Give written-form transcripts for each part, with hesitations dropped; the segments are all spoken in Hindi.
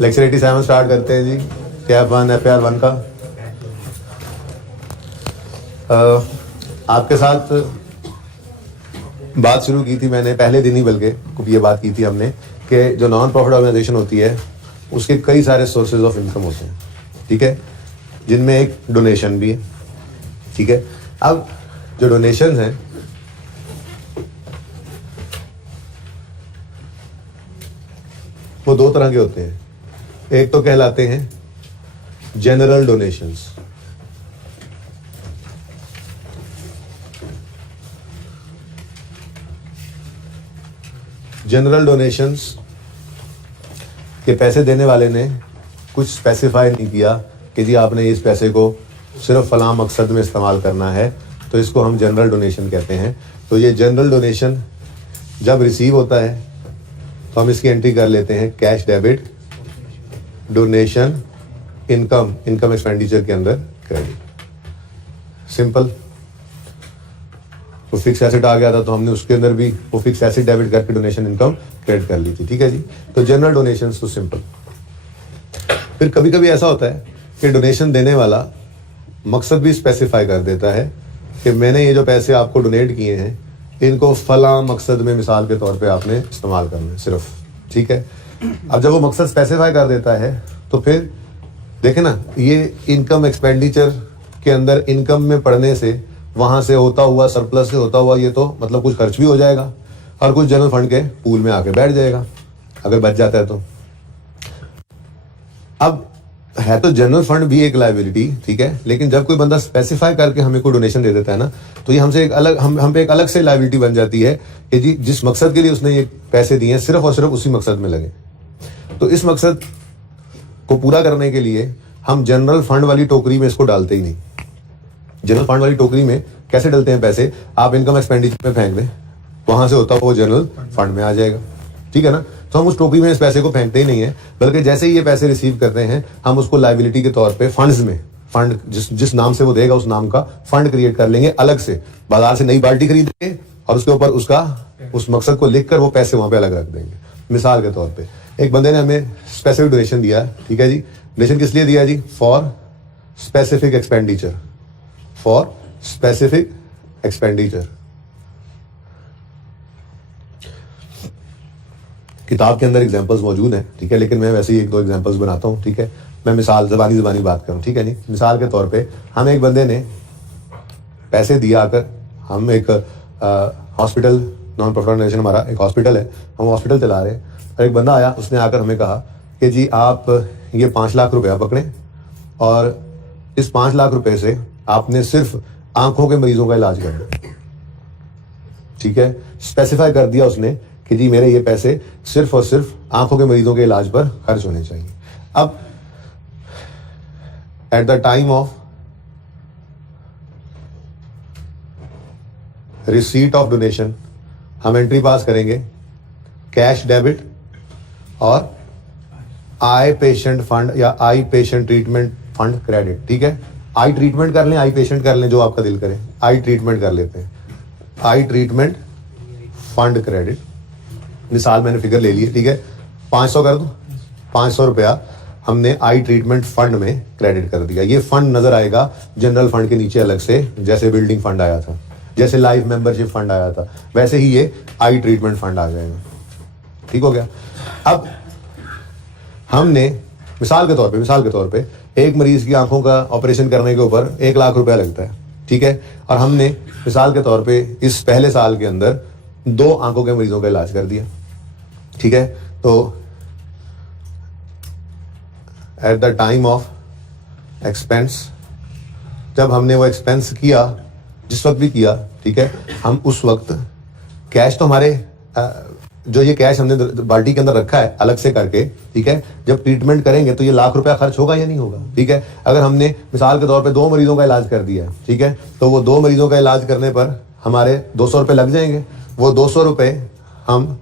लेक्चर 87 स्टार्ट करते हैं जी। FR1 FR1 का आपके साथ बात शुरू की थी मैंने पहले दिन ही, बल्कि ये बात की थी हमने कि जो नॉन प्रॉफिट ऑर्गेनाइजेशन होती है उसके कई सारे सोर्सेज ऑफ इनकम होते हैं, ठीक है, जिनमें एक डोनेशन भी है, ठीक है। अब जो डोनेशंस हैं वो दो तरह के होते हैं। एक तो कहलाते हैं जनरल डोनेशंस, जनरल डोनेशंस के पैसे देने वाले ने कुछ स्पेसिफाई नहीं किया कि जी आपने इस पैसे को सिर्फ फलां मकसद में इस्तेमाल करना है, तो इसको हम जनरल डोनेशन कहते हैं। तो ये जनरल डोनेशन जब रिसीव होता है तो हम इसकी एंट्री कर लेते हैं cash debit donation income expenditure के अंदर क्रेडिट। सिंपल। वो फिक्स एसेट आ गया था तो हमने उसके अंदर भी वो फिक्स एसेट डेबिट करके डोनेशन इनकम क्रेडिट कर ली थी, ठीक है जी। तो जनरल डोनेशन तो सिंपल। फिर कभी कभी ऐसा होता है कि डोनेशन देने वाला मकसद भी स्पेसिफाई कर देता है कि मैंने ये जो पैसे आपको डोनेट किए हैं इनको फला मकसद में मिसाल के तौर पे आपने इस्तेमाल करना है सिर्फ, ठीक है। अब जब वो मकसद स्पेसिफाई कर देता है तो फिर देखे ना, ये इनकम एक्सपेंडिचर के अंदर इनकम में पड़ने से वहां से होता हुआ सरप्लस से होता हुआ ये तो मतलब कुछ खर्च भी हो जाएगा और कुछ जनरल फंड के पूल में आके बैठ जाएगा अगर बच जाता है तो। अब है तो जनरल फंड भी एक लायबिलिटी, ठीक है, लेकिन जब कोई बंदा स्पेसिफाई करके हमें कोई डोनेशन दे देता है ना, तो ये हमसे एक अलग हम पे एक अलग से लायबिलिटी बन जाती है कि जी जिस मकसद के लिए उसने ये पैसे दिए हैं सिर्फ और सिर्फ उसी मकसद में लगे। तो इस मकसद को पूरा करने के लिए हम जनरल फंड वाली टोकरी में इसको डालते ही नहीं। जनरल फंड वाली टोकरी में कैसे डलते हैं पैसे, आप इनकम एक्सपेंडिचर में फेंक दें, वहां से होता वो जनरल फंड में आ जाएगा, ठीक है ना। तो हम उस टोकरी में इस पैसे को फेंकते ही नहीं है, बल्कि जैसे ही ये पैसे रिसीव करते हैं हम उसको लायबिलिटी के तौर पे फंड्स में, फंड जिस नाम से वो देगा उस नाम का फंड क्रिएट कर लेंगे, अलग से बाजार से नई बाल्टी खरीदेंगे और उसके ऊपर उसका उस मकसद को लिखकर वो पैसे वहां पे अलग रख देंगे। मिसाल के तौर पे एक बंदे ने हमें स्पेसिफिक डोनेशन दिया, ठीक है जी। डोनेशन किस लिए दिया जी? For specific expenditure, for specific expenditure. किताब के अंदर एग्जांपल्स मौजूद हैं, ठीक है, लेकिन मैं वैसे ही एक दो एग्जांपल्स बनाता हूं, ठीक है। मैं मिसाल ज़बानी बात करूं, ठीक है जी। मिसाल के तौर पे हम एक बंदे ने पैसे दिया आकर, हम एक हॉस्पिटल, नॉन प्रॉफिट ऑर्गेनाइजेशन हमारा एक हॉस्पिटल है, हम हॉस्पिटल चला रहे हैं और एक बंदा आया, उसने आकर हमें कहा कि जी आप ये 5 लाख रुपया पकड़ें और इस 5 लाख रुपए से आपने सिर्फ आंखों के मरीजों का इलाज करना, ठीक है। स्पेसिफाई कर दिया उसने कि जी मेरे ये पैसे सिर्फ और सिर्फ आंखों के मरीजों के इलाज पर खर्च होने चाहिए। अब at the time of receipt of donation हम एंट्री पास करेंगे कैश डेबिट और आई पेशेंट फंड या आई पेशेंट ट्रीटमेंट फंड क्रेडिट, ठीक है। आई ट्रीटमेंट कर लें, आई पेशेंट कर लें, जो आपका दिल करे, आई ट्रीटमेंट कर लेते हैं। आई ट्रीटमेंट फंड क्रेडिट, मिसाल मैंने फिगर ले ली है, ठीक है, 500 कर दूं, 500 रुपया हमने आई ट्रीटमेंट फंड में क्रेडिट कर दिया। ये फंड नजर आएगा जनरल फंड के नीचे अलग से, जैसे बिल्डिंग फंड आया था, जैसे लाइफ मेंबरशिप फंड आया था, वैसे ही ये आई ट्रीटमेंट फंड आ जाएगा, ठीक हो गया। अब हमने मिसाल के तौर पे एक मरीज की आंखों का ऑपरेशन करने के ऊपर 1 लाख रुपया लगता है, ठीक है, और हमने मिसाल के तौर पे इस पहले साल के अंदर 2 आंखों के मरीजों का इलाज कर दिया, ठीक है। तो at the time of expense, जब हमने वो एक्सपेंस किया, जिस वक्त भी किया, ठीक है, हम उस वक्त कैश तो हमारे जो ये कैश हमने बाल्टी के अंदर रखा है अलग से करके, ठीक है, जब ट्रीटमेंट करेंगे तो ये 1 लाख रुपया खर्च होगा या नहीं होगा, ठीक है। अगर हमने मिसाल के तौर पे 2 मरीजों का इलाज कर दिया, ठीक है, तो वो 2 मरीजों का इलाज करने पर हमारे 200 रुपये लग जाएंगे। वो 200 रुपये हम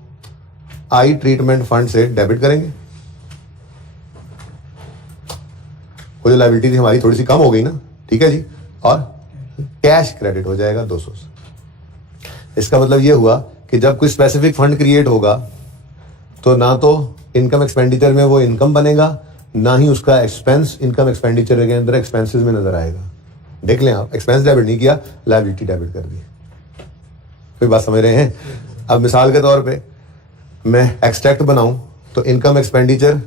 आई ट्रीटमेंट फंड से डेबिट करेंगे, वो जो लायबिलिटी थी हमारी थोड़ी सी कम हो गई ना, ठीक है जी, और कैश क्रेडिट हो जाएगा 200 से। इसका मतलब ये हुआ कि जब कोई स्पेसिफिक फंड क्रिएट होगा तो ना तो इनकम एक्सपेंडिचर में वो इनकम बनेगा, ना ही उसका एक्सपेंस इनकम एक्सपेंडिचर के अंदर एक्सपेंसेस में नजर आएगा। देख लें आप, एक्सपेंस डेबिट नहीं किया, लायबिलिटी डेबिट कर दी। कोई बात समझ रहे हैं? अब मिसाल के तौर पे मैं एक्सट्रैक्ट बनाऊं तो इनकम एक्सपेंडिचर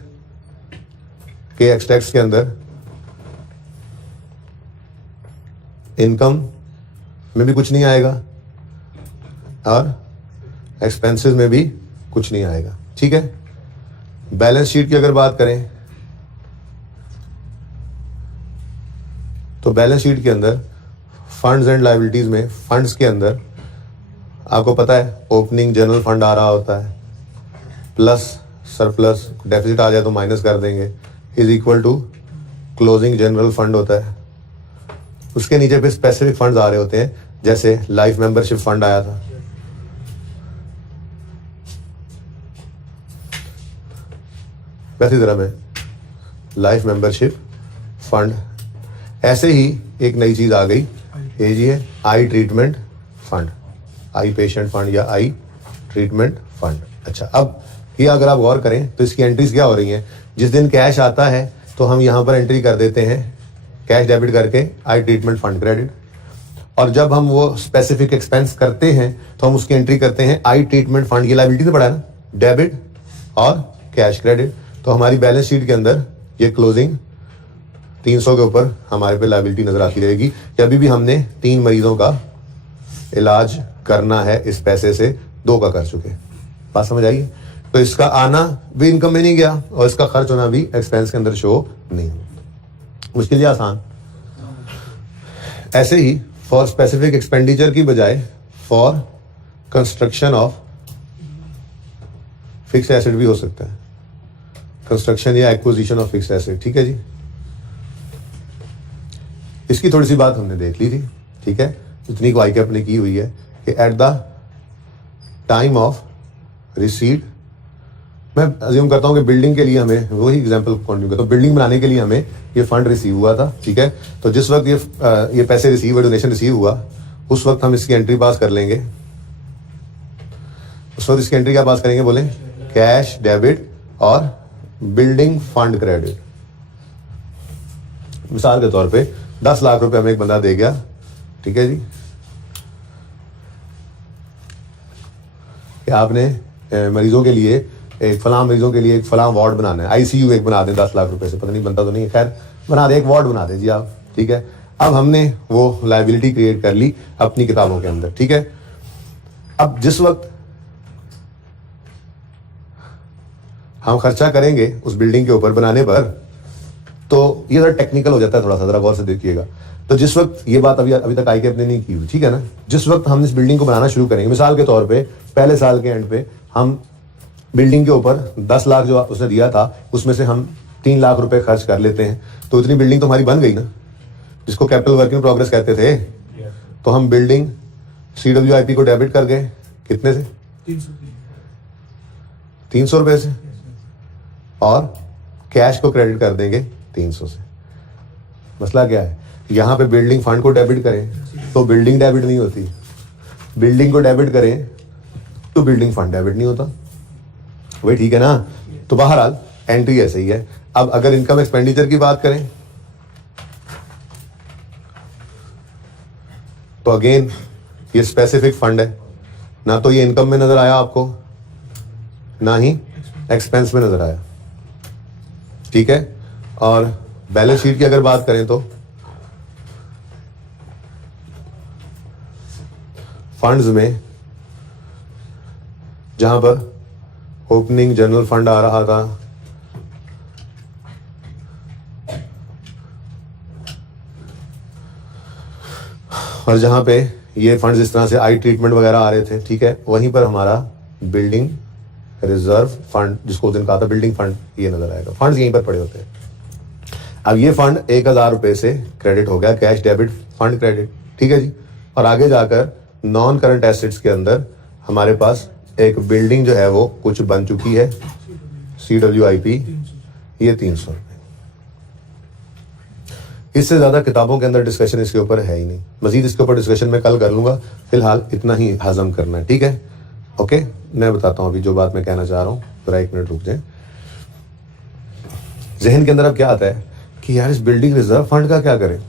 के एक्सट्रैक्ट्स के अंदर इनकम में भी कुछ नहीं आएगा और एक्सपेंसेस में भी कुछ नहीं आएगा। ठीक है, बैलेंस शीट की अगर बात करें तो बैलेंस शीट के अंदर फंड्स एंड लायबिलिटीज में फंड्स के अंदर आपको पता है ओपनिंग जनरल फंड आ रहा होता है, प्लस सरप्लस, डेफिसिट आ जाए तो माइनस कर देंगे, is equal to closing general fund होता है। उसके नीचे पे स्पेसिफिक फंड्स आ रहे होते हैं, जैसे लाइफ मेंबरशिप फंड आया था, वैसी तरह में लाइफ मेंबरशिप फंड। ऐसे ही एक नई चीज आ गई, ये जी है आई ट्रीटमेंट फंड, आई पेशेंट फंड या आई ट्रीटमेंट फंड। अच्छा, अब ये अगर आप गौर करें तो इसकी एंट्रीज क्या हो रही हैं? जिस दिन कैश आता है तो हम यहां पर एंट्री कर देते हैं कैश डेबिट करके आई ट्रीटमेंट फंड क्रेडिट, और जब हम वो स्पेसिफिक एक्सपेंस करते हैं तो हम उसकी एंट्री करते हैं आई ट्रीटमेंट फंड। ये लायबिलिटी से पड़ा है ना, डेबिट और कैश क्रेडिट। तो हमारी बैलेंस शीट के अंदर ये क्लोजिंग 300 के ऊपर हमारे पे लायबिलिटी नजर आती रहेगी कि अभी भी हमने 3 मरीजों का इलाज करना है, इस पैसे से 2 का कर चुके। बात समझ आई? तो इसका आना भी इनकम में नहीं गया और इसका खर्च होना भी एक्सपेंस के अंदर शो नहीं। मुश्किल या आसान? ऐसे ही फॉर स्पेसिफिक एक्सपेंडिचर की बजाय for construction of fix asset भी हो सकता है, कंस्ट्रक्शन या एक्विजिशन ऑफ फिक्स एसेट। ठीक है जी, इसकी थोड़ी सी बात हमने देख ली थी। ठीक है, इतनी को आईकैप ने की हुई है कि at the time of receipt, मैं अज्यूम करता हूं कि बिल्डिंग के लिए हमें वही एग्जांपल कंटिन्यू करता हूं, बिल्डिंग बनाने के लिए हमें ये फंड रिसीव हुआ था। ठीक है, तो जिस वक्त ये पैसे रिसीव हुए, डोनेशन रिसीव हुआ, उस वक्त हम इसकी एंट्री पास कर लेंगे। उस वक्त इसकी एंट्री क्या पास करेंगे? बोले कैश डेबिट और बिल्डिंग फंड क्रेडिट। मिसाल के तौर पे 10 लाख रुपए हमें एक बंदा दे गया। ठीक है जी, कि आपने मरीजों के लिए एक फलां मरीजों के लिए एक फलां वार्ड बनाना है, आईसीयू एक बना दें 10 लाख रुपए से, पता नहीं बनता तो नहीं है, खैर बना दे, एक वार्ड बना दे जी आप। ठीक है, अब हमने वो लायबिलिटी क्रिएट कर ली अपनी किताबों के अंदर। ठीक है, अब जिस वक्त हम खर्चा करेंगे उस बिल्डिंग के ऊपर बनाने पर, तो ये जरा टेक्निकल हो जाता है, थोड़ा सा जरा गौर से देखिएगा। तो जिस वक्त ये बात अभी तक आई कैप ने नहीं की हुई, ठीक है ना, जिस वक्त हम इस बिल्डिंग को बनाना शुरू करेंगे, मिसाल के तौर पे पहले साल के एंड पे हम बिल्डिंग के ऊपर 10 लाख जो उसने दिया था उसमें से हम 3 लाख रुपए खर्च कर लेते हैं, तो इतनी बिल्डिंग तो हमारी बन गई ना, जिसको कैपिटल वर्क इन प्रोग्रेस कहते थे। तो हम बिल्डिंग CWIP को डेबिट कर गए कितने से? 300 रुपए से, और कैश को क्रेडिट कर देंगे 300 से। मसला क्या है? यहां पे बिल्डिंग फंड को डेबिट करें तो बिल्डिंग डेबिट नहीं होती, बिल्डिंग को डेबिट करें तो बिल्डिंग फंड डेबिट नहीं होता। वही ठीक है ना? तो बहरहाल एंट्री ऐसे ही है। अब अगर इनकम एक्सपेंडिचर की बात करें तो अगेन ये स्पेसिफिक फंड है, ना तो ये इनकम में नजर आया आपको, ना ही एक्सपेंस में नजर आया। ठीक है, और बैलेंस शीट की अगर बात करें तो फंड्स में जहां पर ओपनिंग जनरल फंड आ रहा था, और जहां पे ये फंड्स इस तरह से आई ट्रीटमेंट वगैरह आ रहे थे, ठीक है, वहीं पर हमारा बिल्डिंग रिजर्व फंड, जिसको उस दिन कहा था बिल्डिंग फंड, ये नजर आएगा। फंड्स यहीं पर पड़े होते हैं। अब ये फंड 1000 रुपए से क्रेडिट हो गया, कैश डेबिट फंड क्रेडिट। ठीक है जी, और आगे जाकर नॉन करंट एसेट्स के अंदर हमारे पास एक बिल्डिंग जो है वो कुछ बन चुकी है, CWIP, ये 300 रुपए। इससे ज्यादा किताबों के अंदर डिस्कशन इसके ऊपर है ही नहीं। मजीद इसके ऊपर डिस्कशन मैं कल कर लूंगा, फिलहाल इतना ही हजम करना है। ठीक है, ओके, मैं बताता हूं अभी जो बात मैं कहना चाह रहा हूं, जरा 1 मिनट रुक जाए। जहन के अंदर अब क्या आता है कि यार इस बिल्डिंग रिजर्व फंड का क्या करें,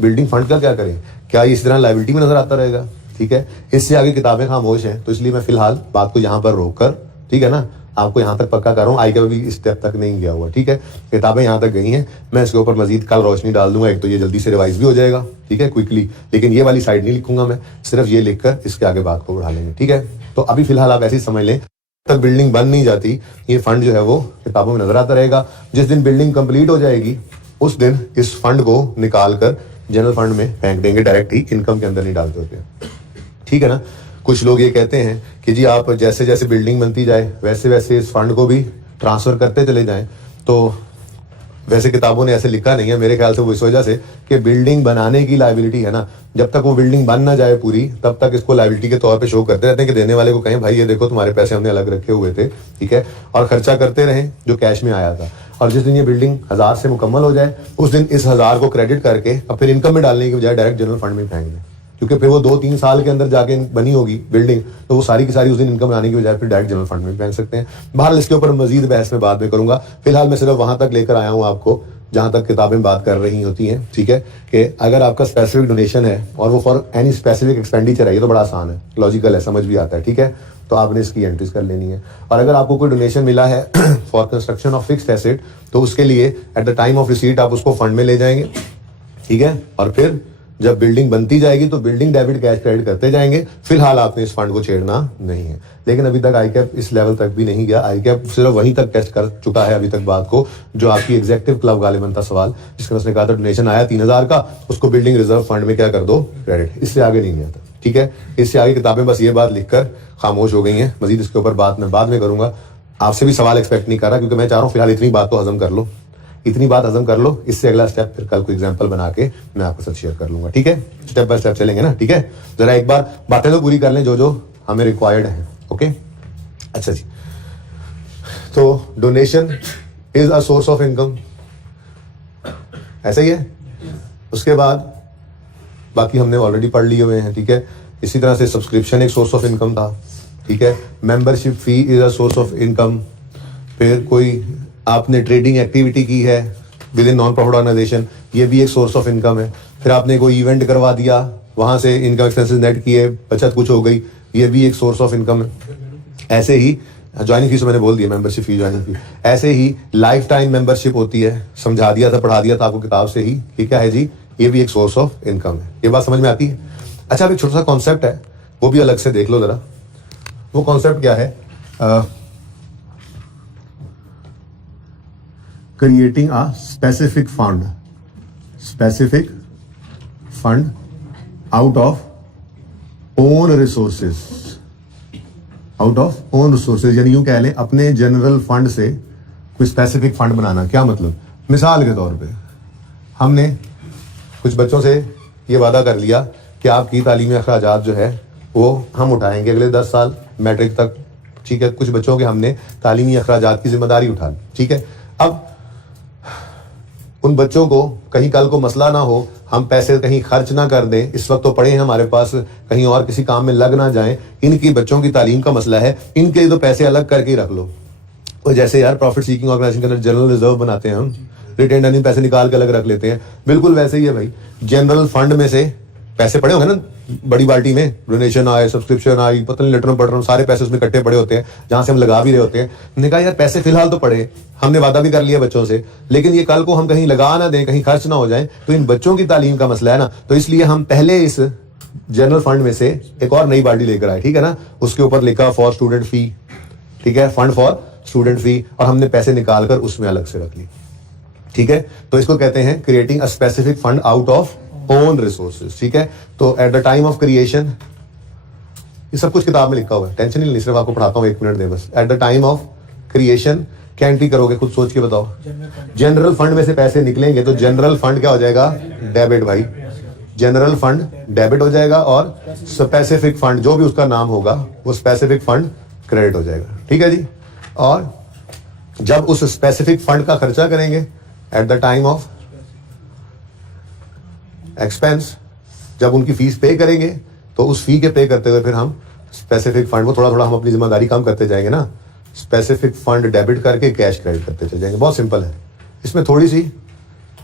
बिल्डिंग फंड का क्या करें, क्या ये इस तरह लायबिलिटी में नजर आता रहेगा, ठीक है। इससे आगे किताबें खामोश हैं, तो इसलिए मैं फिलहाल बात को यहाँ पर रोक कर, ठीक है ना, आपको यहाँ तक पक्का कर रहा हूँ। आई भी इस स्टेप तक नहीं गया हुआ, ठीक है। किताबें यहाँ तक गई हैं, मैं इसके ऊपर मजीद कल रोशनी डाल दूंगा। एक तो ये जल्दी से रिवाइज भी हो जाएगा, ठीक है, क्विकली, लेकिन ये वाली साइड नहीं लिखूंगा मैं, सिर्फ ये लिखकर इसके आगे बात को बढ़ा लेंगे, ठीक है। तो अभी फिलहाल आप ऐसे ही समझ लें, तक बिल्डिंग बन नहीं जाती, ये फंड जो है वो किताबों में नजर आता रहेगा। जिस दिन बिल्डिंग कंप्लीट हो जाएगी उस दिन इस फंड को निकाल कर जनरल फंड में फेंक देंगे, डायरेक्ट ही इनकम के अंदर नहीं डालते होते, ठीक है ना। कुछ लोग ये कहते हैं कि जी आप जैसे जैसे बिल्डिंग बनती जाए वैसे वैसे इस फंड को भी ट्रांसफर करते चले जाएं, तो वैसे किताबों ने ऐसे लिखा नहीं है मेरे ख्याल से, वो इस वजह से कि बिल्डिंग बनाने की लायबिलिटी है ना, जब तक वो बिल्डिंग बन ना जाए पूरी तब तक इसको लायबिलिटी के तौर पे शो करते रहते हैं कि देने वाले को कहें भाई ये देखो तुम्हारे पैसे हमने अलग रखे हुए थे, ठीक है, और खर्चा करते रहें जो कैश में आया था। और जिस दिन ये बिल्डिंग 1000 से मुकम्मल हो जाए उस दिन इस 1000 को क्रेडिट करके अब फिर इनकम में डालने की बजाय डायरेक्ट जनरल फंड में फेंक दें, क्योंकि फिर वो 2-3 साल के अंदर जाके बनी होगी बिल्डिंग, तो वो सारी की सारी उस दिन इनकम आने की बजाय फिर डायरेक्ट जनरल फंड में फेंक सकते हैं। बहरहाल इसके ऊपर मजीद बहस में बाद में करूंगा, फिलहाल मैं सिर्फ वहां तक लेकर आया हूं आपको जहां तक किताबें बात कर रही होती हैं, ठीक है, कि अगर आपका स्पेसिफिक डोनेशन है और वो फॉर एनी स्पेसिफिक एक्सपेंडिचर है, ये तो बड़ा आसान है, लॉजिकल है, समझ भी आता है, ठीक है, तो आपने इसकी एंट्रीज कर लेनी है। और अगर आपको कोई डोनेशन मिला है for construction of fixed asset, तो उसके लिए at the time of receipt आप उसको फंड में ले जाएंगे, ठीक है, और फिर जब बिल्डिंग बनती जाएगी तो बिल्डिंग डेबिट कैश क्रेडिट करते जाएंगे। फिलहाल आपने इस फंड को छेड़ना नहीं है, लेकिन अभी तक आईकैप इस लेवल तक भी नहीं गया। आईकैप सिर्फ वहीं तक टेस्ट कर चुका है अभी तक बात को, जो आपकी एग्जेक्टिव क्लब गालिबन था सवाल, जिसका उसने कहा था डोनेशन आया 3000 का, उसको बिल्डिंग रिजर्व फंड में क्या कर दो, क्रेडिट, इससे आगे नहीं आता, ठीक है। इससे आगे किताबें बस ये बात लिखकर खामोश हो गई हैं, मजीद इसके ऊपर बात मैं बाद में करूंगा। आपसे भी सवाल एक्सपेक्ट नहीं कर रहा, क्योंकि मैं चाह रहा हूँ फिलहाल इतनी बात तो हजम कर लो, इतनी बात हजम कर लो, इससे अगला स्टेप फिर कल को एग्जांपल बना के मैं आपके साथ शेयर कर लूंगा, ठीक है। स्टेप बाय स्टेप चलेंगे ना, ठीक है। जरा एक बार बातें तो पूरी कर लें जो जो हमें रिक्वायर्ड है, ओके। अच्छा जी, तो donation is a source of income, ऐसा ही है। उसके बाद बाकी हमने ऑलरेडी पढ़ लिए हुए हैं, ठीक है। इसी तरह से सब्सक्रिप्शन एक सोर्स ऑफ इनकम था, ठीक है। Membership fee is a source of income. फिर कोई आपने ट्रेडिंग एक्टिविटी की है within non profit organisation, ये भी एक सोर्स ऑफ इनकम है। फिर आपने कोई इवेंट करवा दिया, वहां से इनकम एक्सपेंसेस नेट किए, बचत कुछ हो गई, ये भी एक सोर्स ऑफ इनकम है। ऐसे ही ज्वाइनिंग फीस मैंने बोल दिया, मेंबरशिप फी, ज्वाइनिंग फी। ऐसे ही लाइफ टाइम मेंबरशिप होती है, समझा दिया था, पढ़ा दिया था आपको किताब से ही, ये क्या है जी, ये भी एक सोर्स ऑफ इनकम है। ये बात समझ में आती है। अच्छा, अब एक छोटा सा कॉन्सेप्ट है, वो भी अलग से देख लो जरा। वो कॉन्सेप्ट क्या है, creating a specific fund out of own resources, यानी यूं कह लें अपने जनरल फंड से कोई स्पेसिफिक फंड बनाना। क्या मतलब, मिसाल के तौर पे हमने कुछ बच्चों से ये वादा कर लिया कि आपकी तालीमी अखराजात जो है वो हम उठाएंगे अगले 10 साल मैट्रिक तक, ठीक है। कुछ बच्चों के हमने तालीमी अखराजात की जिम्मेदारी उठा ली, ठीक है। अब उन बच्चों को कहीं कल को मसला ना हो, हम पैसे कहीं खर्च ना कर दें, इस वक्त तो पड़े हैं हमारे पास, कहीं और किसी काम में लग ना जाएं, इनकी बच्चों की तालीम का मसला है, इनके लिए तो पैसे अलग करके ही रख लो। तो जैसे यार प्रॉफिट सीकिंग ऑर्गेनाइजेशन के अंदर जनरल रिजर्व बनाते हैं हम, रिटेन अर्निंग पैसे निकाल के अलग रख लेते हैं, बिल्कुल वैसे ही है भाई। जनरल फंड में से पैसे पड़े होंगे ना बड़ी बाल्टी में, डोनेशन आए, सब्सक्रिप्शन आई, पता नहीं लेटर में पढ़ रहा हूँ, सारे पैसे उसमें इकट्ठे पड़े होते हैं जहां से हम लगा भी रहे होते हैं। हमने कहा यार पैसे फिलहाल तो पड़े, हमने वादा भी कर लिया बच्चों से, लेकिन ये कल को हम कहीं लगा ना दें, कहीं खर्च ना हो जाए, तो इन बच्चों की तालीम का मसला है ना, तो इसलिए हम पहले इस जनरल फंड में से एक और नई बाल्टी लेकर आए, ठीक है ना। उसके ऊपर लिखा फॉर स्टूडेंट फी, ठीक है, फंड फॉर स्टूडेंट फी, और हमने पैसे निकाल कर उसमें अलग से रख ली, ठीक है। तो इसको कहते हैं creating a specific fund out of own resources, ठीक है। तो at the time of creation, ये सब कुछ किताब में लिखा हुआ है, टेंशन ही नहीं, सिर्फ आपको पढ़ाता हूँ, 1 मिनट दे बस। At the time of creation क्या एंट्री करोगे, खुद सोच के बताओ। जनरल फंड में से पैसे निकलेंगे तो जनरल फंड क्या हो जाएगा, डेबिट भाई, जनरल फंड डेबिट हो जाएगा, और स्पेसिफिक फंड जो भी उसका नाम होगा वो स्पेसिफिक फंड क्रेडिट हो जाएगा, ठीक है जी। और जब उस स्पेसिफिक फंड का खर्चा करेंगे at the time of expense, जब उनकी फीस पे करेंगे तो उस फी के पे करते हुए फिर हम स्पेसिफिक फंड को थोड़ा थोड़ा हम अपनी जिम्मेदारी कम करते जाएंगे ना, स्पेसिफिक फंड डेबिट करके कैश क्रेडिट करते चले जाएंगे। बहुत सिंपल है, इसमें थोड़ी सी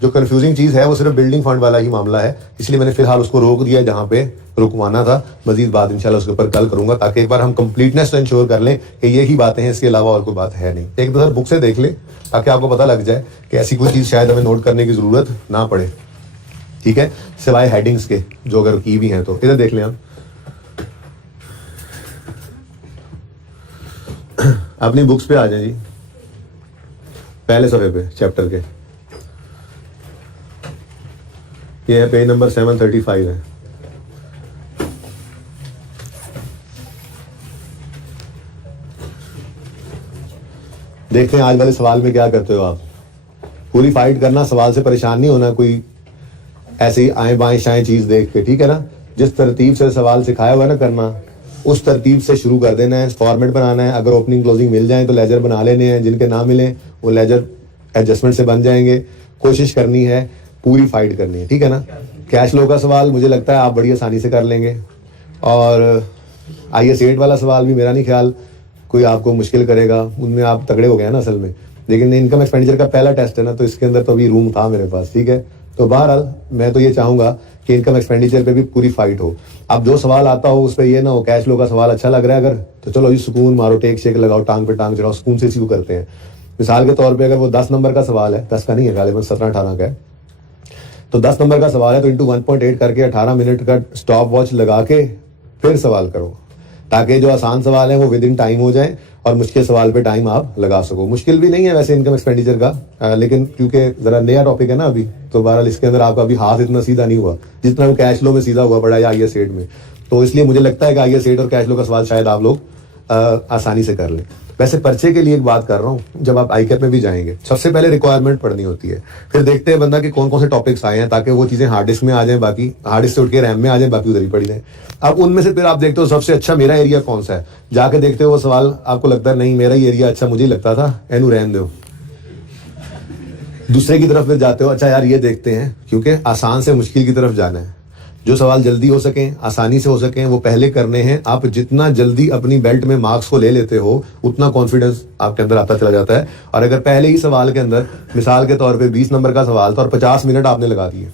जो कंफ्यूजिंग चीज़ है वो सिर्फ बिल्डिंग फंड वाला ही मामला है, इसलिए मैंने फिलहाल उसको रोक दिया जहाँ पे रुकवाना था। मजीद बात इंशाल्लाह उसके ऊपर कल करूंगा, ताकि एक बार हम कंप्लीटनेस इंश्योर कर लें कि ये ही बातें हैं, इसके अलावा और कोई बात है नहीं। एक दो बुक से देख लें ताकि आपको पता लग जाए कि ऐसी कोई चीज़ शायद हमें नोट करने की ज़रूरत ना पड़े, ठीक है, सिवाय हेडिंग्स के, जो अगर की भी हैं तो इधर देख लें आप। अपनी बुक्स पे आ जाए जी, पहले सफ़े पे चैप्टर के, ये है पेज नंबर 735 है। देखते हैं आज वाले सवाल में क्या करते हो आप। पूरी फाइट करना, सवाल से परेशान नहीं होना कोई ऐसे ही आए बाएं शाएं चीज देख के, ठीक है ना। जिस तरतीब से सवाल सिखाया हुआ ना करना, उस तरतीब से शुरू कर देना है, फॉर्मेट बनाना है। अगर ओपनिंग क्लोजिंग मिल जाए तो लेजर बना लेने हैं, जिनके ना मिले वो लेजर एडजस्टमेंट से बन जाएंगे। कोशिश करनी है, पूरी फाइट करनी है, ठीक है ना। कैश फ्लो का सवाल मुझे लगता है आप बड़ी आसानी से कर लेंगे, और IAS 8 वाला सवाल भी मेरा नहीं ख्याल कोई आपको मुश्किल करेगा, उनमें आप तगड़े हो गए ना असल में। लेकिन इनकम एक्सपेंडिचर का पहला टेस्ट है ना, तो इसके अंदर तो अभी रूम था मेरे पास, ठीक है। तो बहरहाल मैं तो ये चाहूंगा कि इनकम एक्सपेंडिचर पे भी पूरी फाइट हो। अब जो सवाल आता हो उस पर ये ना हो कैश फ्लो का सवाल अच्छा लग रहा है अगर, तो चलो जी सुकून मारो, टेक शेक लगाओ, टांग पे टांग चढ़ाओ, सुकून से शुरू करते हैं। मिसाल के तौर पर अगर वो 10 नंबर का सवाल है, 10 का नहीं है गालिबन 17-18 का है, तो 10 नंबर का सवाल है तो इंटू 1.8 करके 18 मिनट का स्टॉप वॉच लगा के फिर सवाल करो, ताकि जो आसान सवाल है वो विद इन टाइम हो जाए और मुश्किल सवाल पे टाइम आप लगा सको। मुश्किल भी नहीं है वैसे इनकम एक्सपेंडिचर का, लेकिन क्योंकि जरा नया टॉपिक है ना अभी, तो बहरहाल इसके अंदर आपका अभी हाथ इतना सीधा नहीं हुआ जितना वो कैश फ्लो में सीधा हुआ पड़ा है IAS 8 में। तो इसलिए मुझे लगता है कि IAS 8 और कैश फ्लो का सवाल शायद आप लोग आसानी से कर लें। वैसे पर्चे के लिए एक बात कर रहा हूँ, जब आप ICAP में भी जाएंगे सबसे पहले रिक्वायरमेंट पढ़नी होती है, फिर देखते हैं बंदा कि कौन कौन से टॉपिक्स आए हैं, ताकि वो चीजें हार्ड डिस्क में आ जाए, बाकी हार्ड डिस्क से उठ के रैम में आ जाए, बाकी उधर ही पड़ी जाए। अब उनमें से फिर आप देखते हो सबसे अच्छा मेरा एरिया कौन सा है, जाके देखते हो वो सवाल आपको लगता है नहीं मेरा ही एरिया अच्छा, मुझे लगता था एनू रहने दो, दूसरे की तरफ फिर जाते हो, अच्छा यार ये देखते हैं, क्योंकि आसान से मुश्किल की तरफ जाना है। जो सवाल जल्दी हो सकें, आसानी से हो सकें, वो पहले करने हैं। आप जितना जल्दी अपनी बेल्ट में मार्क्स को ले लेते हो उतना कॉन्फिडेंस आपके अंदर आता चला जाता है। और अगर पहले ही सवाल के अंदर मिसाल के तौर पे 20 नंबर का सवाल था और 50 मिनट आपने लगा दिए,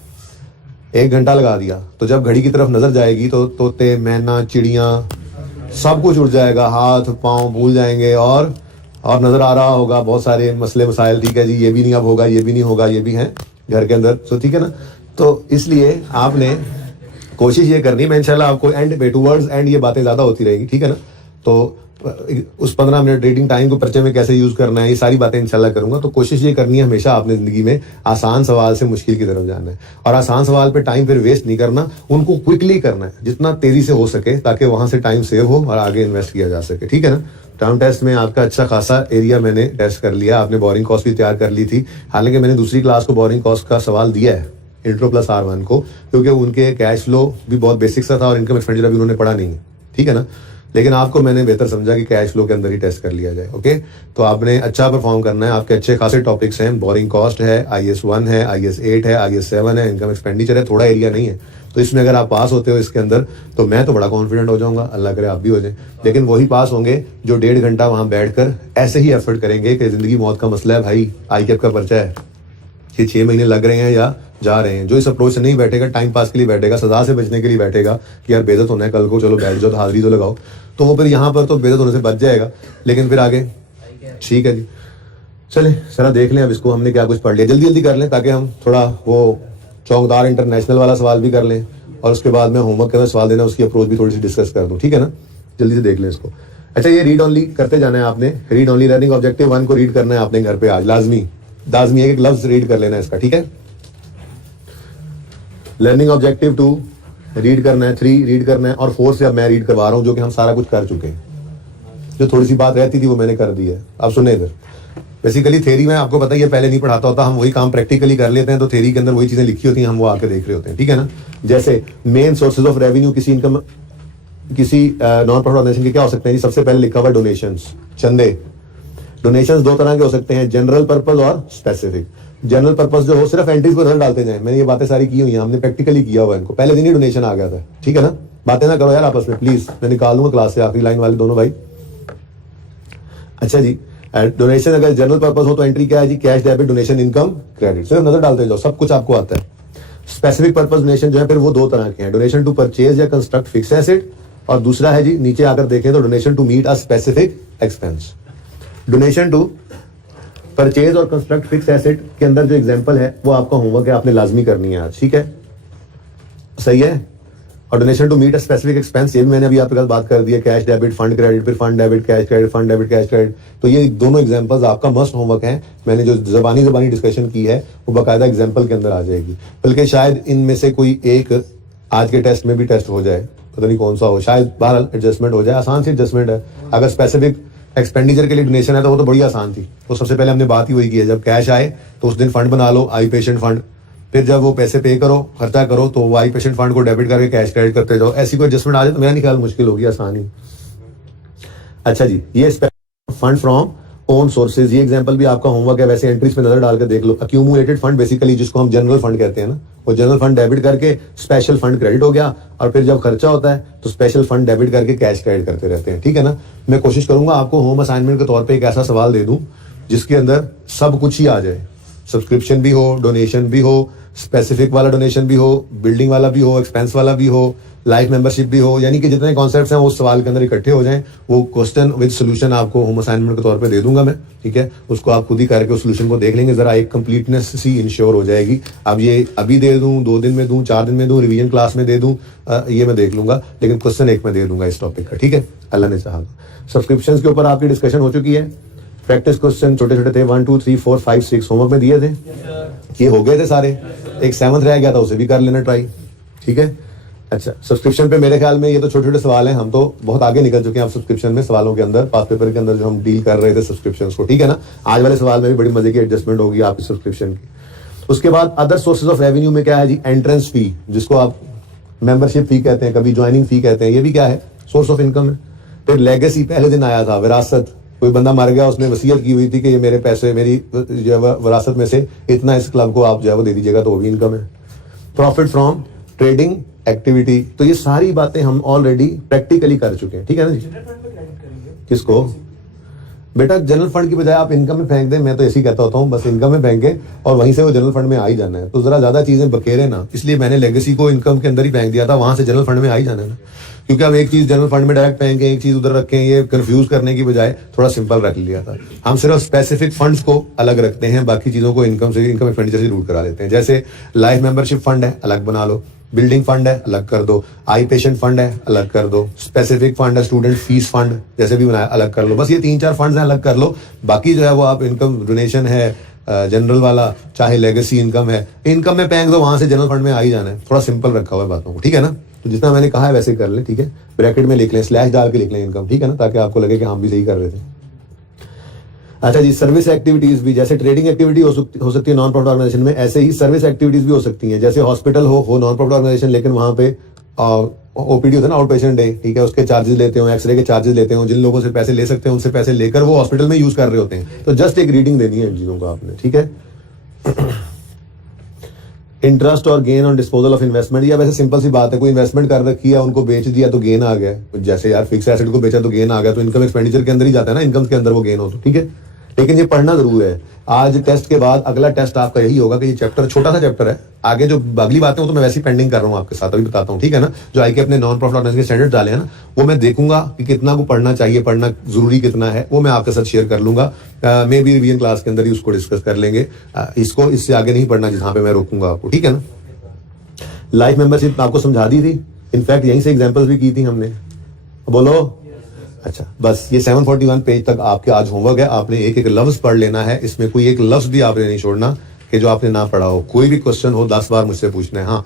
1 घंटा लगा दिया, तो जब घड़ी की तरफ नजर जाएगी तो तोते, मैना, चिड़ियां सब कुछ उड़ जाएगा, हाथ पांव भूल जाएंगे, और नजर आ रहा होगा बहुत सारे मसले मसाइल, ठीक है जी, ये भी नहीं अब होगा, ये भी नहीं होगा, ये भी है घर के अंदर, तो ठीक है ना। तो इसलिए आपने कोशिश ये करनी, मैं इंशाल्लाह आपको एंड पे टूवर्ड्स एंड ये बातें ज्यादा होती रहेगी, ठीक है ना। तो उस 15 मिनट रीडिंग टाइम को पर्चे में कैसे यूज करना है, ये सारी बातें इंशाल्लाह करूंगा। तो कोशिश ये करनी है हमेशा आपने जिंदगी में आसान सवाल से मुश्किल की तरफ जाना है, और आसान सवाल पे टाइम फिर वेस्ट नहीं करना, उनको क्विकली करना है जितना तेजी से हो सके, ताकि वहां से टाइम सेव हो और आगे इन्वेस्ट किया जा सके, ठीक है ना। टर्म टेस्ट में आपका अच्छा खासा एरिया मैंने टेस्ट कर लिया, आपने बोरिंग कॉस्ट भी तैयार कर ली थी। हालांकि मैंने दूसरी क्लास को बोरिंग कॉस्ट का सवाल दिया है, इंट्रो प्लस R1 को, क्योंकि उनके कैश फ्लो भी बहुत बेसिक सा था और इनकम एक्सपेंडिचर अभी उन्होंने पढ़ा नहीं है, ठीक है ना। लेकिन आपको मैंने बेहतर समझा कि कैश फ्लो के अंदर ही टेस्ट कर लिया जाए, ओके। तो आपने अच्छा परफॉर्म करना है, आपके अच्छे खासे टॉपिक्स हैं, बोरिंग कॉस्ट है, IAS 1 है, IAS 8 है, IAS 7 है, इनकम एक्सपेंडिचर है, थोड़ा एरिया नहीं है। तो इसमें अगर आप पास होते हो इसके अंदर तो मैं तो बड़ा कॉन्फिडेंट हो जाऊंगा, अल्लाह करे आप भी हो जाए। लेकिन वही पास होंगे जो 1.5 घंटा वहां बैठकर ऐसे ही एफर्ट करेंगे कि जिंदगी मौत का मसला है भाई, ICAP का पर्चा है, ये 6 महीने लग रहे हैं या जा रहे हैं। जो इस अप्रोच से नहीं बैठेगा, टाइम पास के लिए बैठेगा, सजा से बचने के लिए बैठेगा कि यार बेइज्जत होना है कल को, चलो बैठ जाओ तो हाजिरी तो लगाओ, तो वो फिर यहाँ पर तो बेइज्जत होने से बच जाएगा, लेकिन फिर आगे ठीक है जी। चले जरा देख लें अब इसको, हमने क्या कुछ पढ़ लिया, जल्दी जल्दी कर लें ताकि हम थोड़ा वो चौकदार इंटरनेशनल वाला सवाल भी कर लें, और उसके बाद मैं होमवर्क के अंदर सवाल देना उसकी अप्रोच भी थोड़ी सी डिस्कस कर दूँ, ठीक है ना। जल्दी से देख लें इसको। अच्छा, ये रीड ऑनली करते जाना है आपने, रीड ऑनली लर्निंग ऑब्जेक्टिव 1 को रीड करना है आपने घर पे आज, लाजमी है, एक लफ्ज रीड कर लेना है इसका, ठीक है। लर्निंग ऑब्जेक्टिव 2 रीड करना है, 3 रीड करना है, और 4 से अब मैं रीड करवा रहा हूं, जो कि हम सारा कुछ कर चुके हैं। जो थोड़ी सी बात रहती थी वो मैंने कर दी है। अब सुने इधर, बेसिकली थ्योरी में आपको पता है ये पहले नहीं पढ़ाता होता, हम वही काम प्रैक्टिकली कर लेते हैं, तो थ्योरी के अंदर वही चीजें लिखी होती हैं, हम वो आके देख रहे होते हैं, ठीक है ना। जैसे मेन सोर्सेज ऑफ रेवेन्यू किसी इनकम, किसी नॉन प्रॉफिट ऑर्गेनाइजेशन के क्या हो सकते हैं जी, सबसे पहले लिखा हुआ डोनेशंस, चंदे। डोनेशंस 2 तरह के हो सकते हैं, जनरल पर्पस और स्पेसिफिक। जनरल पर्पस जो हो सिर्फ एंट्रीज को रिजल्ट डालते जाए, मैंने ये बातें सारी की हुई हैं, हमने प्रैक्टिकली किया हुआ है इनको, पहले दिन ही डोनेशन आ गया था, ठीक है ना। बातें ना करो यार आपस में प्लीज, मैं निकाल दूंगा क्लास से, आखिरी लाइन वाले दोनों भाई। अच्छा जी, डोनेशन अगर जनरल पर्पस हो तो एंट्री क्या है जी, cash debit donation income credit, सिर्फ नजर डालते जाओ सब कुछ आपको आता है। स्पेसिफिक पर्पस डोनेशन जो है फिर वो दो तरह के हैं, डोनेशन टू परचेज या कंस्ट्रक्ट फिक्स एसेट, और दूसरा है जी नीचे आकर देखें तो donation to meet a specific expense. Donation to purchase और कंस्ट्रक्ट फिक्स एसेट के अंदर जो एग्जांपल है वो आपका होमवर्क है, आपने लाजमी करनी है आज, ठीक है, सही है। और donation to meet a specific expense, ये भी मैंने अभी आपके साथ बात कर दी है, कैश डेबिट फंड क्रेडिट, फिर fund debit cash credit, fund debit cash credit. तो ये दोनों एग्जांपल्स आपका मस्ट होमवर्क है। मैंने जो जबानी डिस्कशन की है वो बाकायदा एग्जांपल के अंदर आ जाएगी, बल्कि शायद इनमें से कोई एक आज के टेस्ट में भी टेस्ट हो जाए, पता नहीं कौन सा हो, शायद बहरहाल एडजस्टमेंट हो जाए, आसान सी एडजस्टमेंट है। अगर स्पेसिफिक एक्सपेंडिचर के लिए डोनेशन है तो वो तो बड़ी आसान थी, तो सबसे पहले हमने बात ही वही की है, जब कैश आए तो उस दिन फंड बना लो, आई पेशेंट फंड, फिर जब वो पैसे पे करो खर्चा करो तो वो आई पेशेंट फंड को डेबिट करके कैश क्रेडिट करते जाओ। ऐसी कोई एडजस्टमेंट आ जाए तो मेरा नहीं ख्याल मुश्किल होगी, आसान ही। अच्छा जी, ये फंड फ्रॉम ओन सोर्सेज, ये एग्जांपल भी आपका होमवर्क है, वैसे एंट्रीज पे नजर डाल के देख लो। अक्यूमुलेटेड फंड बेसिकली जिसको हम जनरल फंड कहते हैं ना, वो जनरल फंड डेबिट करके स्पेशल फंड क्रेडिट हो गया, और फिर जब खर्चा होता है तो स्पेशल फंड डेबिट करके कैश क्रेडिट करते रहते हैं, ठीक है ना। मैं कोशिश करूंगा आपको होम असाइनमेंट के तौर पर एक ऐसा सवाल दे दूं जिसके अंदर सब कुछ ही आ जाए, सब्सक्रिप्शन भी हो, डोनेशन भी हो, स्पेसिफिक वाला डोनेशन भी हो, बिल्डिंग वाला भी हो, एक्सपेंस वाला भी हो, लाइफ मेंबरशिप भी हो, यानी कि जितने कॉन्सेप्ट्स हैं वो उस सवाल के अंदर इकट्ठे हो जाएं। वो क्वेश्चन विद सोल्यूशन आपको होम असाइनमेंट के तौर पे दे दूंगा मैं, ठीक है, उसको आप खुद ही करके उस सोल्यूशन को देख लेंगे, जरा एक कंप्लीटनेस सी इंश्योर हो जाएगी। अब ये अभी दे दूं, 2 दिन में दूं, 4 दिन में दूं, रिवीजन क्लास में दे दूं, ये मैं देख लूंगा, लेकिन क्वेश्चन एक में दे दूंगा इस टॉपिक का, ठीक है, अल्लाह ने चाहा। सब्सक्रिप्शन के ऊपर आपकी डिस्कशन हो चुकी है, प्रैक्टिस क्वेश्चन छोटे छोटे थे, 1 2 3 4 5 6 होमवर्क में दिए थे, ये हो गए थे सारे, एक 7th रह गया था, उसे भी कर लेना ट्राई, ठीक है। अच्छा, सब्सक्रिप्शन पे मेरे ख्याल में ये तो छोटे छोटे सवाल हैं, हम तो बहुत आगे निकल चुके हैं आप सब्सक्रिप्शन में, सवालों के अंदर पास पेपर के अंदर जो हम डील कर रहे थे सब्सक्रिप्शन को, ठीक है ना। आज वाले सवाल में भी बड़ी मजे की एडजस्टमेंट होगी आपकी सब्सक्रिप्शन की। उसके बाद अदर सोर्सेज ऑफ रेवेन्यू में क्या है जी, एंट्रेंस फी, जिसको आप मेंबरशिप फी कहते हैं, कभी ज्वाइनिंग फी कहते हैं, ये भी क्या है, सोर्स ऑफ इनकम है। फिर लेगेसी, पहले दिन आया था, विरासत, कोई बंदा मर गया, उसने वसीयत की हुई थी कि ये मेरे पैसे, मेरी जो है विरासत में से इतना इस क्लब को आप जो है वो दे दीजिएगा, तो वो भी इनकम है। प्रॉफिट फ्रॉम ट्रेडिंग एक्टिविटी, तो ये सारी बातें हम ऑलरेडी प्रैक्टिकली कर चुके हैं, ठीक है ना जी। किसको बेटा, जनरल फंड की बजाय आप इनकम में फेंक दें, मैं तो ऐसे ही कहता होता हूँ, बस इनकम में फेंके और वहीं से वो जनरल फंड में आ ही जाना है, तो जरा ज्यादा चीजें बखेरे ना, इसलिए मैंने लेगेसी को इनकम के अंदर ही फेंक दिया था, वहां से जनरल फंड में आ ही जाना है ना, क्योंकि अब एक चीज जनरल फंड में डायरेक्ट फेंके, एक चीज उधर रखें, ये कंफ्यूज करने की बजाय थोड़ा सिंपल रख लिया था। हम सिर्फ स्पेसिफिक फंड्स को अलग रखते हैं, बाकी चीजों को इनकम एक्सपेंडिचर से रूट करा लेते हैं। जैसे लाइफ मेंबरशिप फंड है, अलग बना लो, बिल्डिंग फंड है, अलग कर दो, आई पेशेंट फंड है, अलग कर दो, स्पेसिफिक फंड है, स्टूडेंट फीस फंड जैसे भी बनाया, अलग कर लो, बस ये 3-4 फंड्स हैं, अलग कर लो। बाकी जो है वो आप इनकम डोनेशन है, जनरल वाला, चाहे लेगेसी इनकम है, इनकम में फेंक दो, वहां से जनरल फंड में आ ही जाना है, थोड़ा सिंपल रखा हुआ है बातों को, ठीक है ना। तो जितना मैंने कहा है वैसे कर ले, ठीक है, ब्रैकेट में लिख लें, स्लैश डाल के लिख लें इनकम, ठीक है ना, ताकि आपको लगे कि हम भी सही कर रहे थे। अच्छा जी, सर्विस एक्टिविटीज भी, जैसे ट्रेडिंग एक्टिविटी हो सकती है नॉन प्रॉफिट ऑर्गेनाइजेशन में, ऐसे ही सर्विस एक्टिविटीज भी हो सकती हैं। जैसे हॉस्पिटल हो नॉन प्रॉफिट ऑर्गेनाइजेशन, लेकिन वहां पे ओपीडी होता है ना, आउट पेशेंट डे, ठीक है, उसके चार्जेस लेते हो, एक्सरे के चार्जेस लेते हो, जिन लोगों से पैसे ले सकते हैं उनसे पैसे लेकर वो हॉस्पिटल में यूज कर रहे होते हैं, तो जस्ट एक रीडिंग देनी है इन चीजों को आपने, ठीक है। इंटरेस्ट और gain on disposal of investment, या वैसे सिंपल सी बात है, कोई इन्वेस्टमेंट कर रखी है, उनको बेच दिया तो गेन आ गया, जैसे यार फिक्स एसेट को बेचा तो गेन आ गया, तो इनकम एक्सपेंडिचर के अंदर ही जाता है ना, इनकम के अंदर वो गेन हो, तो ठीक है। लेकिन ये पढ़ना जरूर है। आज टेस्ट के बाद अगला टेस्ट आपका यही होगा कि ये चैप्टर छोटा सा चैप्टर है, आगे जो अगली बातें हो तो मैं वैसे ही पेंडिंग कर रहा हूँ आपके साथ, अभी बताता हूँ, ठीक है ना। जो आई के अपने नॉन प्रॉफिट ऑर्गेनाइजेशन के स्टैंडर्ड डाले हैं ना, वो मैं देखूंगा कि कितना को पढ़ना चाहिए, पढ़ना जरूरी कितना है, वो मैं आपके साथ शेयर कर लूंगा। मे बी रिवीजन क्लास के अंदर ही उसको डिस्कस कर लेंगे, इसको इससे आगे नहीं पढ़ना जहां पे मैं रोकूंगा आपको, ठीक है ना। लाइफ मेंबरशिप आपको समझा दी थी, इनफैक्ट यहीं से एग्जांपल्स भी की थी हमने, बोलो। अच्छा, बस ये 741 पेज तक आपके आज होमवर्क है, आपने एक एक लफ्ज पढ़ लेना है, इसमें कोई एक लफ्ज भी आपने नहीं छोड़ना कि जो आपने ना पढ़ा हो। कोई भी क्वेश्चन हो 10 बार मुझसे पूछना है। हाँ,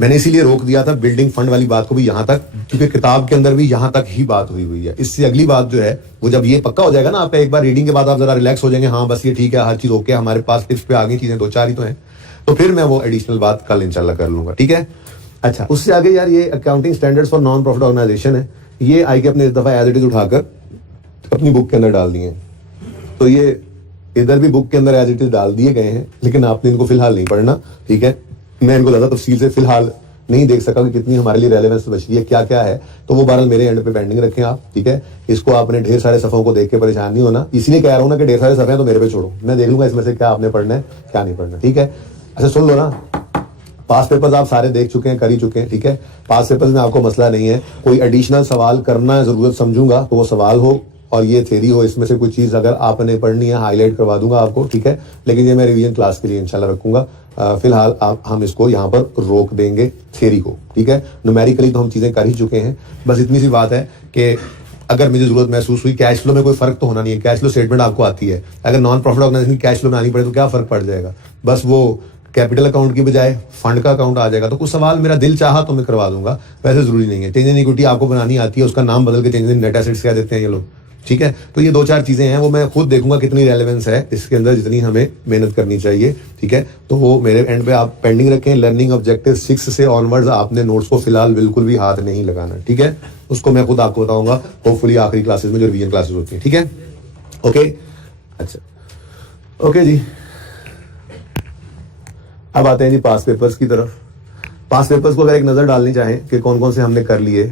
मैंने इसीलिए रोक दिया था बिल्डिंग फंड वाली बात को भी यहाँ तक, क्योंकि किताब के अंदर भी यहाँ तक ही बात हुई है। इससे अगली बात जो है वो जब ये पक्का हो जाएगा ना, आप एक बार रीडिंग के बाद आप जरा रिलैक्स हो जाएंगे, हाँ बस ये ठीक है, हर चीज ओके, हमारे पास टिप्स पे आ गई चीजें, 2-4 ही तो है, तो फिर मैं वो एडिशनल बात कल इंशाल्लाह कर लूंगा, ठीक है। अच्छा, उससे आगे यार ये accounting standards for non profit organisation है, ये आई के अपने इस दफा एज इट इज उठाकर अपनी बुक के अंदर डाल दिए हैं, तो ये इधर भी बुक के अंदर एज इट इज डाल दिए गए हैं, लेकिन आपने इनको फिलहाल नहीं पढ़ना, ठीक है। मैं इनको ज्यादा तफसील से फिलहाल नहीं देख सका कि कितनी हमारे लिए रेलेवेंस बची है, क्या क्या है, तो वो बहरहाल मेरे एंड पे पेंडिंग रखें आप, ठीक है। इसको आपने ढेर सारे सफ़ों को देख के परेशान नहीं होना, इसलिए कह रहा हूँ ना कि ढेर सारे सफ़े तो मेरे पे छोड़ो, मैं देख लूंगा इसमें से क्या आपने पढ़ना है क्या नहीं पढ़ना, ठीक है। अच्छा सुन लो ना, पास पेपर्स आप सारे देख चुके हैं, कर ही चुके हैं, ठीक है। पास पेपर्स में आपको मसला नहीं है, कोई एडिशनल सवाल करना जरूरत समझूंगा तो वो सवाल हो और ये थ्योरी हो, इसमें से कोई चीज़ अगर आपने पढ़नी है हाईलाइट करवा दूंगा आपको, ठीक है। लेकिन ये मैं रिवीजन क्लास के लिए इंशाल्लाह रखूंगा। फिलहाल हम इसको यहाँ पर रोक देंगे थ्योरी को, ठीक है। न्यूमेरिकली तो हम चीज़ें कर ही चुके हैं, बस इतनी सी बात है कि अगर मुझे जरूरत महसूस हुई, कैश फ्लो में कोई फर्क तो होना नहीं है, कैश फ्लो स्टेटमेंट आपको आती है, अगर नॉन प्रॉफिट ऑर्गेनाइजेशन की कैश फ्लो में आनी पड़े तो क्या फर्क पड़ जाएगा, बस वो कैपिटल अकाउंट की बजाय फंड का अकाउंट आ जाएगा। तो कुछ सवाल मेरा दिल चाहा तो मैं करवा दूंगा, वैसे जरूरी नहीं है। चेंज इन इक्विटी आपको बनानी आती है, उसका नाम बदल के चेंज इन नेट एसेट्स कह देते हैं ये लोग, ठीक है। तो ये 2-4 चीजें हैं, वो मैं खुद देखूंगा कितनी रेलेवेंस है इसके अंदर, जितनी हमें मेहनत करनी चाहिए, ठीक है। तो वो मेरे एंड पे आप पेंडिंग रखें। लर्निंग ऑब्जेक्टिव 6 से ऑनवर्ड्स आपने नोट्स को फिलहाल बिल्कुल भी हाथ नहीं लगाना, ठीक है। उसको मैं खुद आपको बताऊंगा होपफुली आखिरी क्लासेस में जो रिवीजन क्लासेस होती हैं, ठीक है। ओके, अच्छा ओके जी, अब आते हैं जी पास पेपर्स की तरफ। पास पेपर्स को अगर एक नजर डालनी चाहें कि कौन कौन से हमने कर लिए,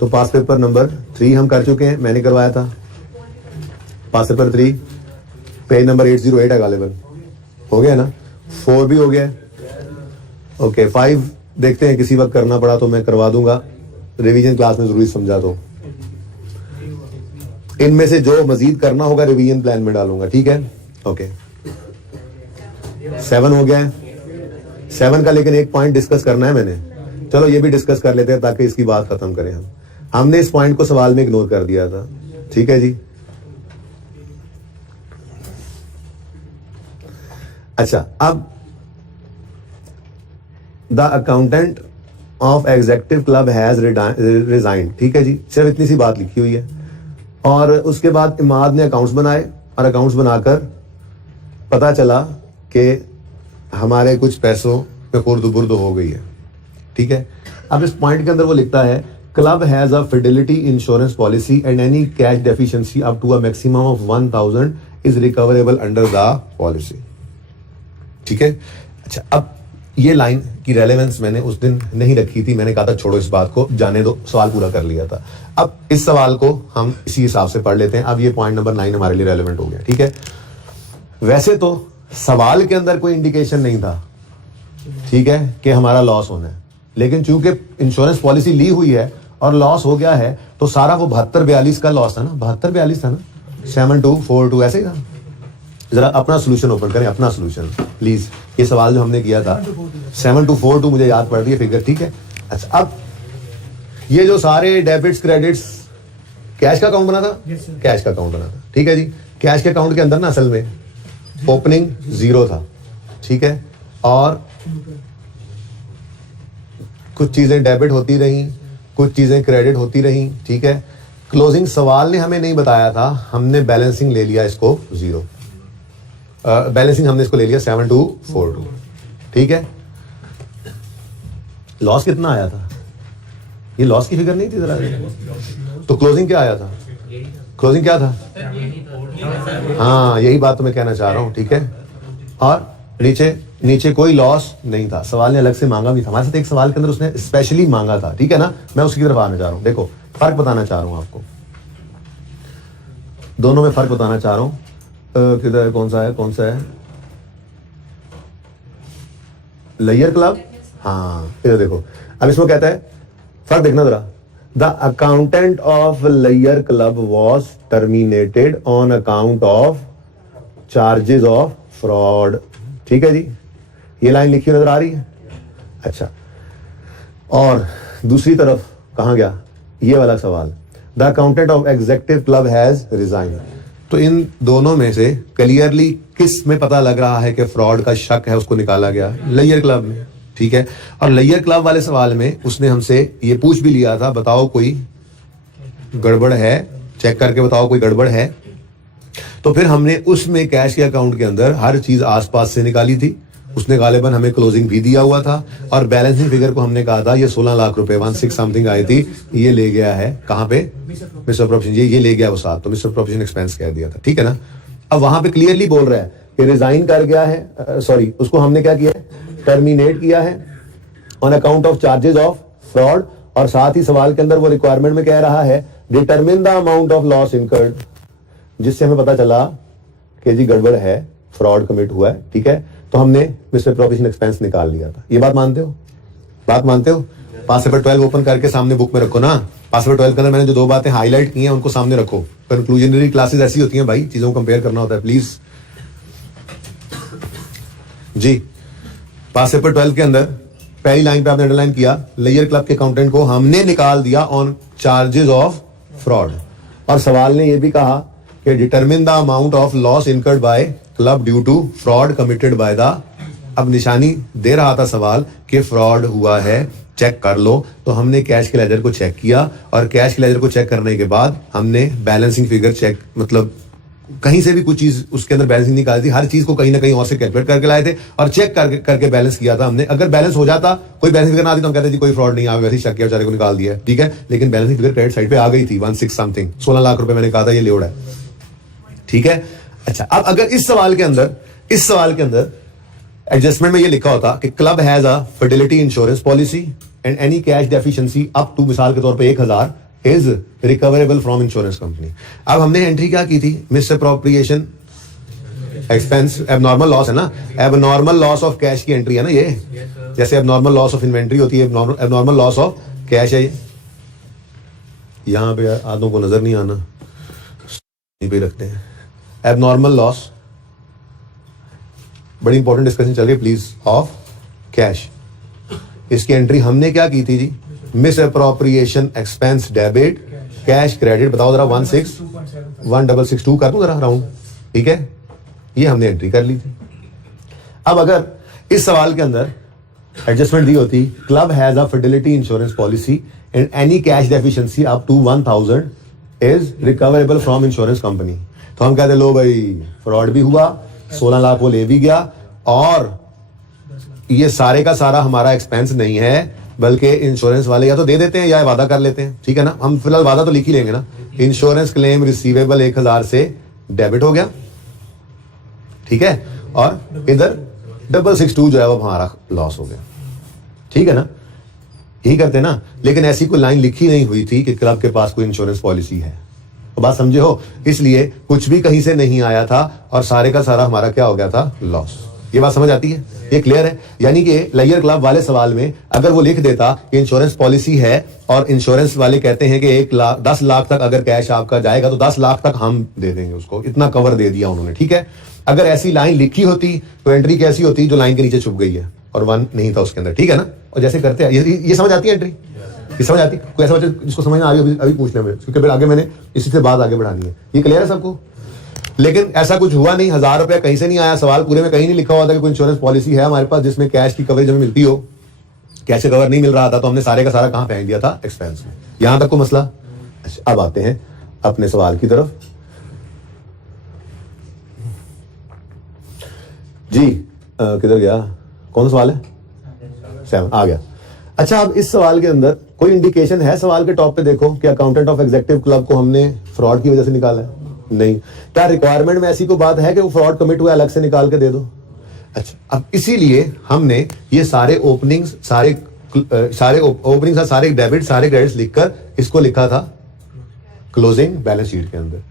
तो पास पेपर नंबर 3 हम कर चुके हैं, मैंने करवाया था। पास पेपर 3 पेज नंबर 808 है गालिबन, हो गया ना। 4 भी हो गया, ओके। 5 देखते हैं, किसी वक्त करना पड़ा तो मैं करवा दूंगा, रिवीजन क्लास में जरूरी समझा तो। इनमें से जो मजीद करना होगा रिवीजन प्लान में डालूंगा, ठीक है, ओके। 7 हो गया है, 7 का लेकिन एक पॉइंट डिस्कस करना है मैंने, चलो ये भी डिस्कस कर लेते हैं ताकि इसकी बात खत्म करें हम। हमने इस पॉइंट को सवाल में इग्नोर कर दिया था, ठीक है जी। अच्छा, अब the accountant of executive club has resigned, ठीक है जी, सिर्फ इतनी सी बात लिखी हुई है। और उसके बाद इमाद ने अकाउंट्स बनाए और अकाउंट्स बनाकर पता चला कि हमारे कुछ पैसों पे खुर्द-बुर्द हो गई है, ठीक है। अब इस पॉइंट के अंदर वो लिखता है club has a fidelity insurance policy and any cash deficiency up to a maximum of 1000 is recoverable under the policy, ठीक है। अच्छा, अब ये लाइन की रेलेवेंस मैंने उस दिन नहीं रखी थी, मैंने कहा था छोड़ो इस बात को, जाने दो, सवाल पूरा कर लिया था। अब इस सवाल को हम इसी हिसाब से पढ़ लेते हैं। अब ये पॉइंट नंबर 9 हमारे लिए रेलेवेंट हो गया, ठीक है। वैसे तो सवाल के अंदर कोई इंडिकेशन नहीं था, ठीक है, कि हमारा लॉस होना है, लेकिन चूंकि इंश्योरेंस पॉलिसी ली हुई है और लॉस हो गया है तो सारा वो 72-42 का लॉस था ना, 72-42 था ना, 7242 ऐसे ही था। जरा अपना सोल्यूशन ओपन करें, अपना सोल्यूशन प्लीज। ये सवाल जो हमने किया था 7242 मुझे याद पड़ रही है फिगर, ठीक है। अच्छा, अब ये जो सारे डेबिट्स क्रेडिट्स, कैश का अकाउंट बना था, कैश का अकाउंट बना था, ठीक है जी। कैश के अकाउंट के अंदर ना असल में ओपनिंग 0 था, ठीक है, और कुछ चीजें डेबिट होती रही, कुछ चीजें क्रेडिट होती रही, ठीक है। क्लोजिंग सवाल ने हमें नहीं बताया था, हमने बैलेंसिंग ले लिया इसको 0, बैलेंसिंग हमने इसको ले लिया 7242, ठीक है। लॉस कितना आया था, ये लॉस की फिगर नहीं थी जरा, तो क्लोजिंग क्या आया था, क्लोजिंग क्या था, हाँ यही बात तो मैं कहना चाह रहा हूं, ठीक है। और नीचे कोई लॉस नहीं था, सवाल ने अलग से मांगा भी था हमारे साथ, एक सवाल के अंदर उसने स्पेशली मांगा था, ठीक है ना। मैं उसकी तरफ आना चाह रहा हूं, देखो फर्क बताना चाह रहा हूं आपको, दोनों में फर्क बताना चाह रहा हूं। किधर कौन सा है लेयर क्लब, हाँ इधर देखो। अब इसमें कहता है, फर्क देखना जरा, the accountant of layer club was terminated on account of charges of fraud, ठीक है जी। ये लाइन लिखी नजर आ रही है, अच्छा। और दूसरी तरफ कहां गया ये वाला सवाल, the accountant of executive club has resign. तो इन दोनों में से क्लियरली किस में पता लग रहा है कि फ्रॉड का शक है, उसको निकाला गया लेयर क्लब में, ठीक है। और लेयर क्लब वाले सवाल में उसने हमसे ये पूछ भी लिया था, बताओ कोई गड़बड़ है, चेक करके बताओ कोई गड़बड़ है। तो फिर हमने उसमें कैश के अकाउंट के अंदर हर चीज आसपास से निकाली थी, उसने गालिबन हमें क्लोजिंग भी दिया हुआ था, और बैलेंसिंग फिगर को हमने कहा था ये 16 लाख रुपए 16 समथिंग आई थी, ये ले गया है कहां पे, मिस्टर प्रोफेशन, ये ले गया वो साथ, तो मिस्टर प्रोफेशन एक्सपेंस कह दिया था, ठीक है ना। अब वहां पे क्लियरली बोल रहा है कि रिजाइन कर गया है, सॉरी उसको हमने क्या किया है, टर्मिनेट किया है, on account of charges of fraud, और साथ ही सवाल के अंदर वो रिक्वायरमेंट में कह रहा है determine the amount of loss incurred, जिससे हमें पता चला कि जी गड़बड़ है, फ्रॉड कमिट हुआ है, ठीक है। तो हमने मिसअप्रोप्रिएशन एक्सपेंस निकाल लिया था। ये बात मानते हो? बात मानते हो? पास पेपर 12 ओपन करके सामने बुक में रखो ना। पास पेपर 12 के अंदर मैंने जो 2 बातें हाईलाइट की हैं उनको सामने रखो। कंक्लूजनरी क्लासेस ऐसी होती हैं भाई, चीजों को कंपेयर करना होता है, प्लीज जी। पास पेपर 12 के अंदर पहली लाइन पे आपने अंडरलाइन किया, लेयर क्लब के अकाउंटेंट को हमने निकाल दिया ऑन चार्जेस ऑफ फ्रॉड, और सवाल ने यह भी कहा कि determine the amount of loss incurred by club due to fraud committed by the, अब निशानी दे रहा था सवाल कि फ्रॉड हुआ है, चेक कर लो। तो हमने कैश के लेजर को चेक किया, और कैश के लेजर को चेक करने के बाद हमने बैलेंसिंग फिगर चेक, मतलब कहीं से भी कुछ चीज उसके अंदर बैलेंसिंग निकाली थी, हर चीज को कहीं ना कहीं और से कैलकुलेट करके लाए थे और चेक करके बैलेंस किया था हमने। अगर बैलेंस हो जाता, कोई बैलेंस फिगर ना आती तो हम कहते जी कोई फ्रॉड नहीं आ, वैसे ही शक किया बेचारे को निकाल दिया, ठीक है। लेकिन बैलेंसिंग फिगर क्रेडिट साइड पे आ गई थी 16 समथिंग, 16 लाख रुपए मैंने कहा था ये लोड है, ठीक है। अच्छा, अब अगर इस सवाल के अंदर एडजस्टमेंट में ये लिखा होता कि club has a fidelity insurance policy and any cash deficiency up to, मिसाल के तौर पे 1000 is recoverable from insurance company. अब हमने एंट्री क्या की थी? मिसअप्रोप्रिएशन एक्सपेंस, एबनॉर्मल लॉस है ना, एबनॉर्मल लॉस ऑफ कैश की एंट्री है ना ये, जैसे एबनॉर्मल लॉस ऑफ इन्वेंट्री होती है, एबनॉर्मल लॉस ऑफ कैश है ये। यहां पे आदों को नजर नहीं आना, यहीं पे रखते हैं एबनॉर्मल लॉस, बड़ी इंपॉर्टेंट डिस्कशन चल रही है प्लीज, ऑफ कैश। इसकी एंट्री हमने क्या की थी जी? Misappropriation expense debit, cash credit, बताओ जरा 1662 कर दूं जरा राउंड, ठीक है। ये हमने एंट्री कर ली थी। अब अगर इस सवाल के अंदर एडजस्टमेंट दी होती, club has a fidelity insurance policy and any cash deficiency up to 1000 is recoverable from insurance company, तो हम कहते लो भाई फ्रॉड भी हुआ, 16 लाख वो ले भी गया, और ये सारे का सारा हमारा एक्सपेंस नहीं है, बल्कि इंश्योरेंस वाले या तो दे देते हैं या वादा कर लेते हैं, ठीक है ना। हम फिलहाल वादा तो लिख ही लेंगे ना। इंश्योरेंस क्लेम रिसीवेबल 1000 से डेबिट हो गया, ठीक है, और इधर 662 जो है वो हमारा लॉस हो गया, ठीक है ना। यही करते ना, लेकिन ऐसी कोई लाइन लिखी नहीं हुई थी कि क्लब के पास कोई इंश्योरेंस पॉलिसी है, तो बात समझे हो। इसलिए कुछ भी कहीं से नहीं आया था और सारे का सारा हमारा क्या हो गया था? लॉस। ये बात समझ आती है? ये क्लियर है? यानी कि लेयर क्लब वाले सवाल में अगर वो लिख देता कि इंश्योरेंस पॉलिसी है और इंश्योरेंस वाले कहते हैं कि 10 लाख तक अगर कैश आपका जाएगा तो 10 लाख तक हम दे देंगे उसको, इतना कवर दे दिया उन्होंने, ठीक है। अगर ऐसी लाइन लिखी होती तो एंट्री कैसी होती? जो लाइन के नीचे छुप गई है और 1 नहीं था उसके अंदर, ठीक है ना। और जैसे करते हैं ये समझ आती है एंट्री, ये समझ आती है? कोई ऐसा बच्चा जिसको समझ ना आ रही अभी पूछ लें मुझे, क्योंकि फिर आगे मैंने इसी से बात आगे बढ़ानी है। ये क्लियर है सबको? लेकिन ऐसा कुछ हुआ नहीं, 1000 रुपया कहीं से नहीं आया, सवाल पूरे में कहीं नहीं लिखा हुआ था कि कोई इंश्योरेंस पॉलिसी है हमारे पास जिसमें कैश की कवरेज हमें मिलती हो। कैश कवर नहीं मिल रहा था तो हमने सारे का सारा कहां फेंक दिया था? एक्सपेंस में। यहां तक को मसला। अच्छा, अब आते हैं अपने सवाल की तरफ जी। किधर गया? कौन सा सवाल है? 7 आ गया। अच्छा, अब इस सवाल के अंदर कोई इंडिकेशन है सवाल के टॉप पे देखो कि अकाउंटेंट ऑफ एग्जीक्यूटिव क्लब को हमने फ्रॉड की वजह से निकाला है? नहीं। क्या रिक्वायरमेंट में ऐसी कोई बात है कि वो फ्रॉड कमिट हुआ अलग से निकाल के दे दो? अच्छा, अब इसीलिए हमने ये सारे ओपनिंग्स, सारे ओपनिंग्स, सारे डेबिट, सारे क्रेडिट्स लिखकर इसको लिखा था क्लोजिंग बैलेंस शीट के अंदर।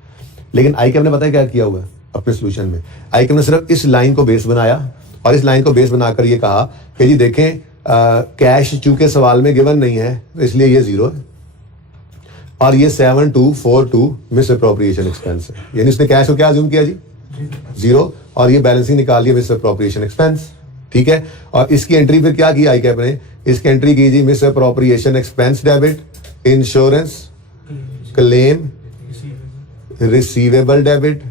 लेकिन आईकेएम ने पता है क्या किया हुआ है अपने सोल्यूशन में? आईकेएम ने सिर्फ इस लाइन को बेस बनाया और इस लाइन को बेस बनाकर ये कहा कि जी देखें, कैश चूंकि सवाल में गिवन नहीं है इसलिए ये 0 है और ये 7242 मिस अप्रोप्रिएशन एक्सपेंस है। यानी उसने कैश को क्या अज्यूम किया जी? 0, और ये बैलेंसिंग निकाल लिया मिस अप्रोप्रिएशन एक्सपेंस, ठीक है। और इसकी एंट्री फिर क्या की आईकेएम ने? इसकी एंट्री की जी mis appropriation expense debit, insurance claim receivable debit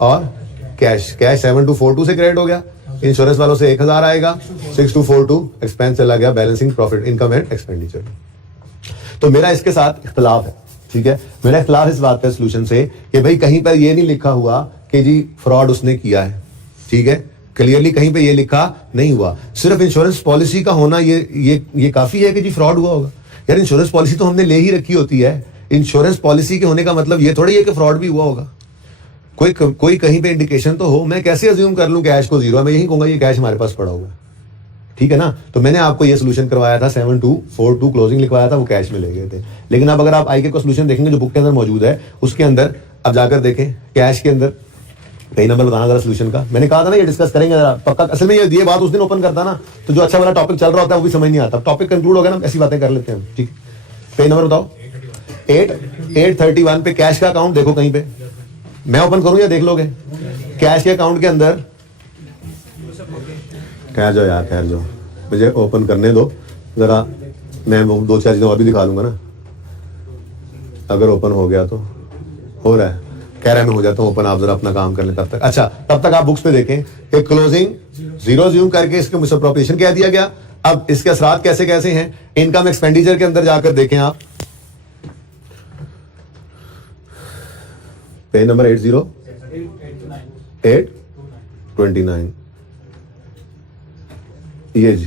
और कैश 7242 से क्रेडिट हो गया, इंश्योरेंस वालों से 1000 आएगा, 6242 एक्सपेंस चला गया balancing profit income and expenditure. तो मेरा इसके साथ इख्तलाफ है, ठीक है। मेरा इख्तलाफ इस बात पे सोल्यूशन से कि भाई कहीं पर ये नहीं लिखा हुआ कि जी फ्रॉड उसने किया है, ठीक है। क्लियरली कहीं पे ये लिखा नहीं हुआ। सिर्फ इंश्योरेंस पॉलिसी का होना ये काफी है कि जी फ्रॉड हुआ होगा। यार इंश्योरेंस पॉलिसी तो हमने ले ही रखी होती है। इंश्योरेंस पॉलिसी के होने का मतलब ये थोड़ी है कि फ्रॉड भी हुआ होगा। कोई कहीं पे इंडिकेशन तो हो। मैं कैसे अज्यूम कर लूं कैश को 0? मैं यही कहूंगा ये कैश हमारे पास पड़ा हुआ है, ठीक है ना। तो मैंने आपको ये सोल्यूशन करवाया था, 7242 क्लोजिंग लिखवाया था, वो कैश में ले गए थे। लेकिन अब अगर आप आईके का सोल्यूशन देखेंगे जो बुक के अंदर मौजूद है, उसके अंदर अब जाकर देखें कैश के अंदर कई नंबर बताना जरा सोल्यूशन का। मैंने कहा था ना ये डिस्कस करेंगे जरा पक्का। असल में ये बात उस दिन ओपन करता ना तो जो अच्छा वाला टॉपिक चल रहा होता है वो भी समझ नहीं आता। टॉपिक कंक्लूड हो गया ना, ऐसी बातें कर लेते हैं। ठीक, पेज नंबर बताओ। 831 पे कैश का अकाउंट देखो कहीं पे, मैं ओपन करूं या देख लोगे? कैश के अकाउंट के अंदर ठहर जाओ यार, ठहर जाओ, मुझे ओपन करने दो जरा। मैं 2-4 चीजें और भी दिखा दूंगा ना, अगर ओपन हो गया तो। हो रहा है, कह रहा है मैं हो जाता हूं ओपन, आप जरा अपना काम कर लें तब तक। अच्छा, तब तक आप बुक्स पे देखें कि क्लोजिंग जीरो ज्यूम करके इसके मिसअप्रोप्रिएशन कह दिया गया। अब इसके असरात कैसे कैसे हैं, इनकम एक्सपेंडिचर के अंदर जाकर देखें आप, पेज नंबर 80829 ये जी।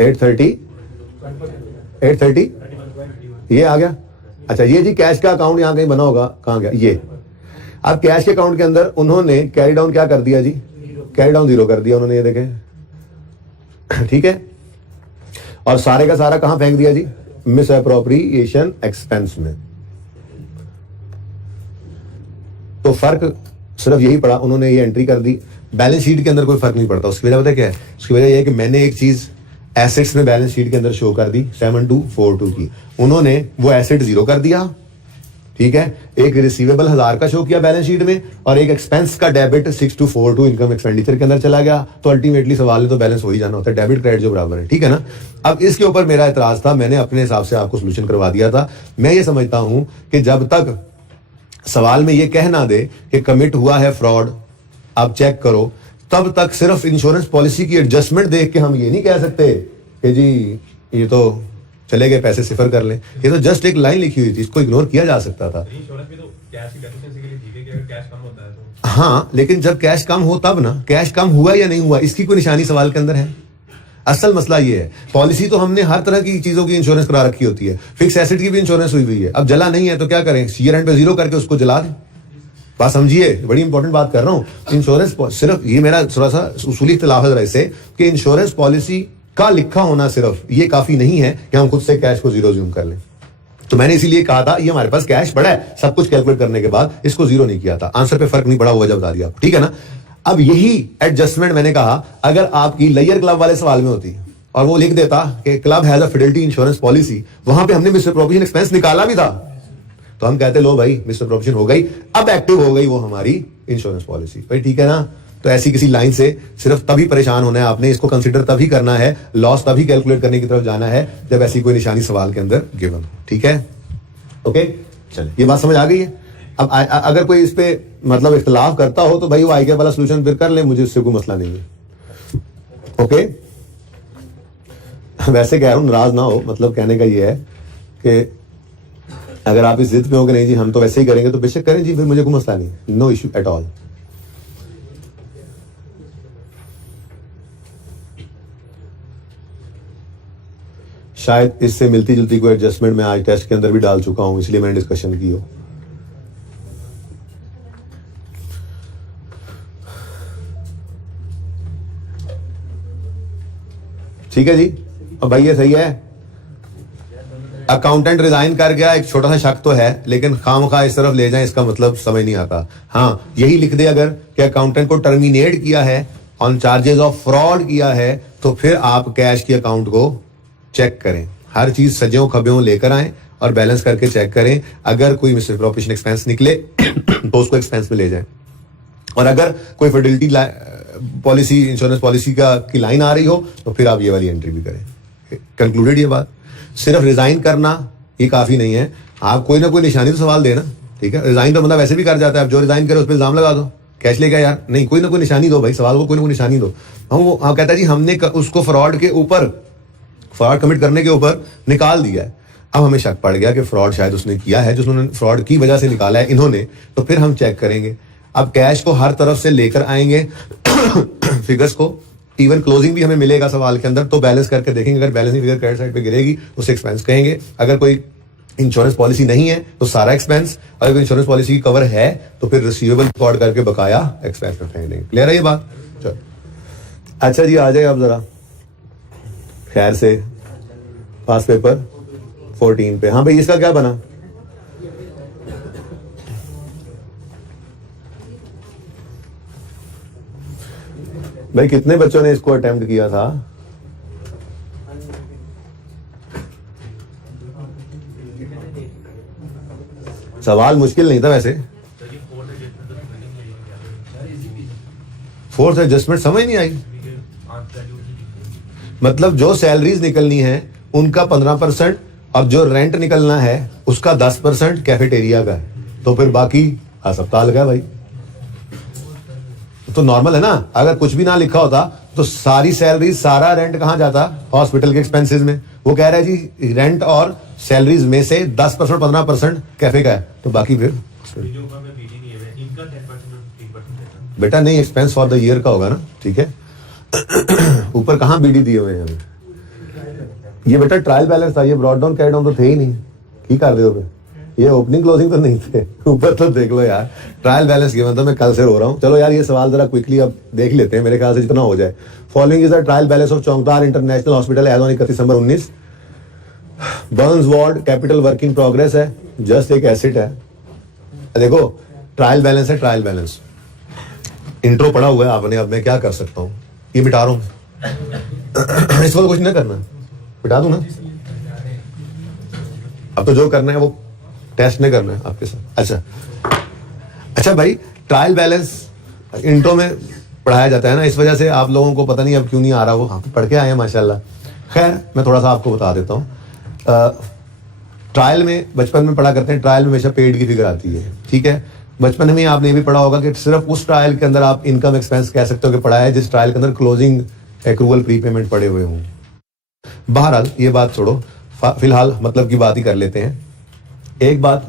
एट थर्टी ये आ गया। अच्छा ये जी कैश का अकाउंट यहां कहीं बना होगा, कहां गया ये? अब कैश के अकाउंट के अंदर उन्होंने कैरी डाउन क्या कर दिया जी? कैरी डाउन 0 कर दिया उन्होंने, ये देखें, ठीक है। और सारे का सारा कहां फेंक दिया जी? मिस अप्रोप्रिएशन एक्सपेंस में। तो फर्क सिर्फ यही पड़ा, उन्होंने ये एंट्री कर दी। बैलेंस शीट के अंदर कोई फर्क नहीं पड़ता। उसकी वजह पता क्या है? उसकी वजह यह है कि मैंने एक चीज एसेट्स में बैलेंस शीट के अंदर शो कर दी 7242 की, उन्होंने वो एसेट 0 कर दिया, ठीक है। एक रिसीवेबल 1000 का शो किया बैलेंस शीट में और एक एक्सपेंस का डेबिट 6242 इनकम एक्सपेंडिचर के अंदर चला गया। तो अल्टीमेटली सवाल है तो बैलेंस हो ही जाना होता है, डेबिट क्रेडिट जो बराबर है, ठीक है ना। अब इसके ऊपर मेरा एतराज था, मैंने अपने हिसाब से आपको सोल्यूशन करवा दिया था। मैं ये समझता हूं कि जब तक सवाल में ये कह ना दे कि कमिट हुआ है फ्रॉड, आप चेक करो, तब तक सिर्फ इंश्योरेंस पॉलिसी की एडजस्टमेंट देख के हम ये नहीं कह सकते कि जी ये तो चले गए पैसे सिफर कर लें। ये तो जस्ट एक लाइन लिखी हुई थी, इसको इग्नोर किया जा सकता था। हाँ, लेकिन जब कैश कम हो तब ना, कैश कम हुआ या नहीं हुआ इसकी कोई निशानी सवाल के अंदर है। असल मसला ये है, पॉलिसी तो हमने हर तरह की चीजों की इंश्योरेंस करा रखी होती है, फिक्स एसेट की भी इंश्योरेंस हुई हुई है। अब जला नहीं है तो क्या करें? ईयर एंड पे 0 करके उसको जला दें। बात समझिए, बड़ी इंपॉर्टेंट बात कर रहा हूं। इंश्योरेंस सिर्फ ये मेरा थोड़ा सा उसूली इख्तिलाफ है इससे कि इंश्योरेंस पॉलिसी का लिखा होना सिर्फ ये काफी नहीं है कि हम खुद से कैश को 0 ज्यूम कर लें। तो मैंने इसीलिए कहा था ये हमारे पास कैश पड़ा है, सब कुछ कैलकुलेट करने के बाद इसको 0 नहीं किया था। आंसर पे फर्क नहीं पड़ा, वो वजह बता दिया, ठीक है ना। अब यही एडजस्टमेंट मैंने कहा अगर आपकी लेयर क्लब वाले सवाल में होती और वो लिख देता कि club has a fidelity insurance policy, वहां पे हमने मिसअप्रोप्रिएशन एक्सपेंस निकाला भी था, तो हम कहते लो भाई मिसअप्रोप्रिएशन हो गई, अब एक्टिव हो गई वो हमारी इंश्योरेंस पॉलिसी, भाई ठीक है ना। तो ऐसी किसी लाइन से सिर्फ तभी परेशान होना है आपने, इसको कंसीडर तभी करना है, लॉस तभी कैलकुलेट करने की तरफ जाना है जब ऐसी कोई निशानी सवाल के अंदर गिवन, ठीक है। ओके, चलिए ये बात समझ आ गई है। अब अगर कोई इस पे मतलब इख्तिलाफ करता हो तो भाई वो आईके वाला सोल्यूशन फिर कर ले, मुझे उससे कोई मसला नहीं है। ओके, वैसे कह रहा हूं नाराज ना हो, मतलब कहने का ये है कि अगर आप इस जिद पे हो कि नहीं जी हम तो वैसे ही करेंगे तो बेशक करें जी, फिर मुझे कोई मसला नहीं, नो इशू एट ऑल। शायद इससे मिलती जुलती कोई एडजस्टमेंट मैं आज टेस्ट के अंदर भी डाल चुका हूं, इसलिए मैंने डिस्कशन की हो। ठीक है जी। अब भाई ये सही है, अकाउंटेंट रिजाइन कर गया, एक छोटा सा शक तो है, लेकिन खामखा इस तरफ ले जाएं इसका मतलब समझ नहीं आता। हाँ, यही लिख दे अगर कि अकाउंटेंट को टर्मिनेट किया है, ऑन चार्जेस ऑफ फ्रॉड किया है, तो फिर आप कैश की अकाउंट को चेक करें, हर चीज सज्जों खब्यों लेकर आएं और बैलेंस करके चेक करें। अगर कोई मिसअप्रोप्रिएशन एक्सपेंस निकले तो उसको एक्सपेंस में ले जाएं, और अगर कोई फिडेलिटी पॉलिसी इंश्योरेंस पॉलिसी की लाइन आ रही हो तो फिर आप ये वाली एंट्री भी करें। कंक्लूडेड ये बात। सिर्फ रिजाइन करना ये काफी नहीं है, आप कोई ना कोई निशानी तो सवाल देना, ठीक है। रिजाइन तो बंदा वैसे भी कर जाता है, अब जो रिजाइन करे उस पर इल्जाम लगा दो, कैश लेगा यार, नहीं, कोई ना कोई निशानी दो भाई, सवाल को कोई ना कोई निशानी दो। हम कहता है जी हमने उसको फ्रॉड के ऊपर, फ्रॉड कमिट करने के ऊपर निकाल दिया है। अब हमें शक पड़ गया कि फ्रॉड शायद उसने किया है, जो उन्होंने फ्रॉड की वजह से निकाला है इन्होंने, तो फिर हम चेक करेंगे। अब कैश को हर तरफ से लेकर आएंगे फिगर्स को, इवन क्लोजिंग भी हमें मिलेगा सवाल के अंदर, तो बैलेंस करके देखेंगे। अगर बैलेंसिंग फिगर क्रेडिट साइड पे गिरेगी उसे एक्सपेंस कहेंगे, अगर कोई इंश्योरेंस पॉलिसी नहीं है तो सारा एक्सपेंस, अगर इंश्योरेंस पॉलिसी की कवर है तो फिर रिसीवेबल रिकॉर्ड करके बकाया एक्सपेंस में फेंक देंगे। क्लियर है ये बात? चलो अच्छा जी, आ जाए आप जरा खैर से पास पेपर 14 पे। हाँ भाई, इसका क्या बना? भाई कितने बच्चों ने इसको अटेम्प्ट किया था? सवाल मुश्किल नहीं था वैसे। फोर्थ एडजस्टमेंट समझ नहीं आई। मतलब जो सैलरीज निकलनी है उनका 15% और जो रेंट निकलना है उसका 10% कैफेटेरिया का है, तो फिर बाकी अस्पताल का है भाई। तो नॉर्मल है ना। अगर कुछ भी ना लिखा होता तो सारी सैलरी सारा रेंट कहां जाता? हॉस्पिटल के एक्सपेंसेस में। वो कह रहा है जी रेंट और सैलरीज में से 10% 15% कैफे का है, तो बाकी फिर बेटा नहीं, एक्सपेंस फॉर द ईयर का होगा ना। ठीक है, ऊपर कहां बीडी दिए हुए हैं हमें? ये बेटा ट्रायल बैलेंस था, ये ब्रॉड डाउन कैरी डाउन तो थे ही नहीं। की कर रहे हो? ये ओपनिंग क्लोजिंग तो नहीं थे। ऊपर तो देख लो यार, ट्रायल बैलेंस की मतलब मैं कल से रो रहा हूँ। चलो यार ये सवाल जरा क्विकली अब देख लेते हैं, मेरे ख्याल से जितना हो जाए। Following is the trial balance of चौंगतार international hospital as on 31 December 19। Burns ward capital work in progress है, जस्ट एक एसेट है। देखो ट्रायल बैलेंस है, ट्रायल बैलेंस इंट्रो पढ़ा हुआ है आपने, अब मैं क्या कर सकता हूँ? ये मिटा रहा हूँ। इसको तो कुछ नहीं करना, मिटा दूं ना। अब तो जो करना है वो टेस्ट नहीं करना है आपके साथ। अच्छा भाई, ट्रायल बैलेंस इंट्रो में पढ़ाया जाता है ना, इस वजह से आप लोगों को पता नहीं अब क्यों नहीं आ रहा। वो हाँ पढ़ के आए हैं माशाल्लाह। खैर मैं थोड़ा सा आपको बता देता हूँ। ट्रायल में बचपन में पढ़ा करते हैं, ट्रायल में हमेशा पेड की फिगर आती है। ठीक है, बचपन में आपने ये भी पढ़ा होगा कि सिर्फ उस ट्रायल के अंदर आप इनकम एक्सपेंस कह सकते हो कि पढ़ा है जिस ट्रायल के अंदर क्लोजिंग एक्रूवल प्रीपेमेंट पड़े हुए हों। बहरहाल ये बात छोड़ो, फिलहाल मतलब की बात ही कर लेते हैं। एक बात,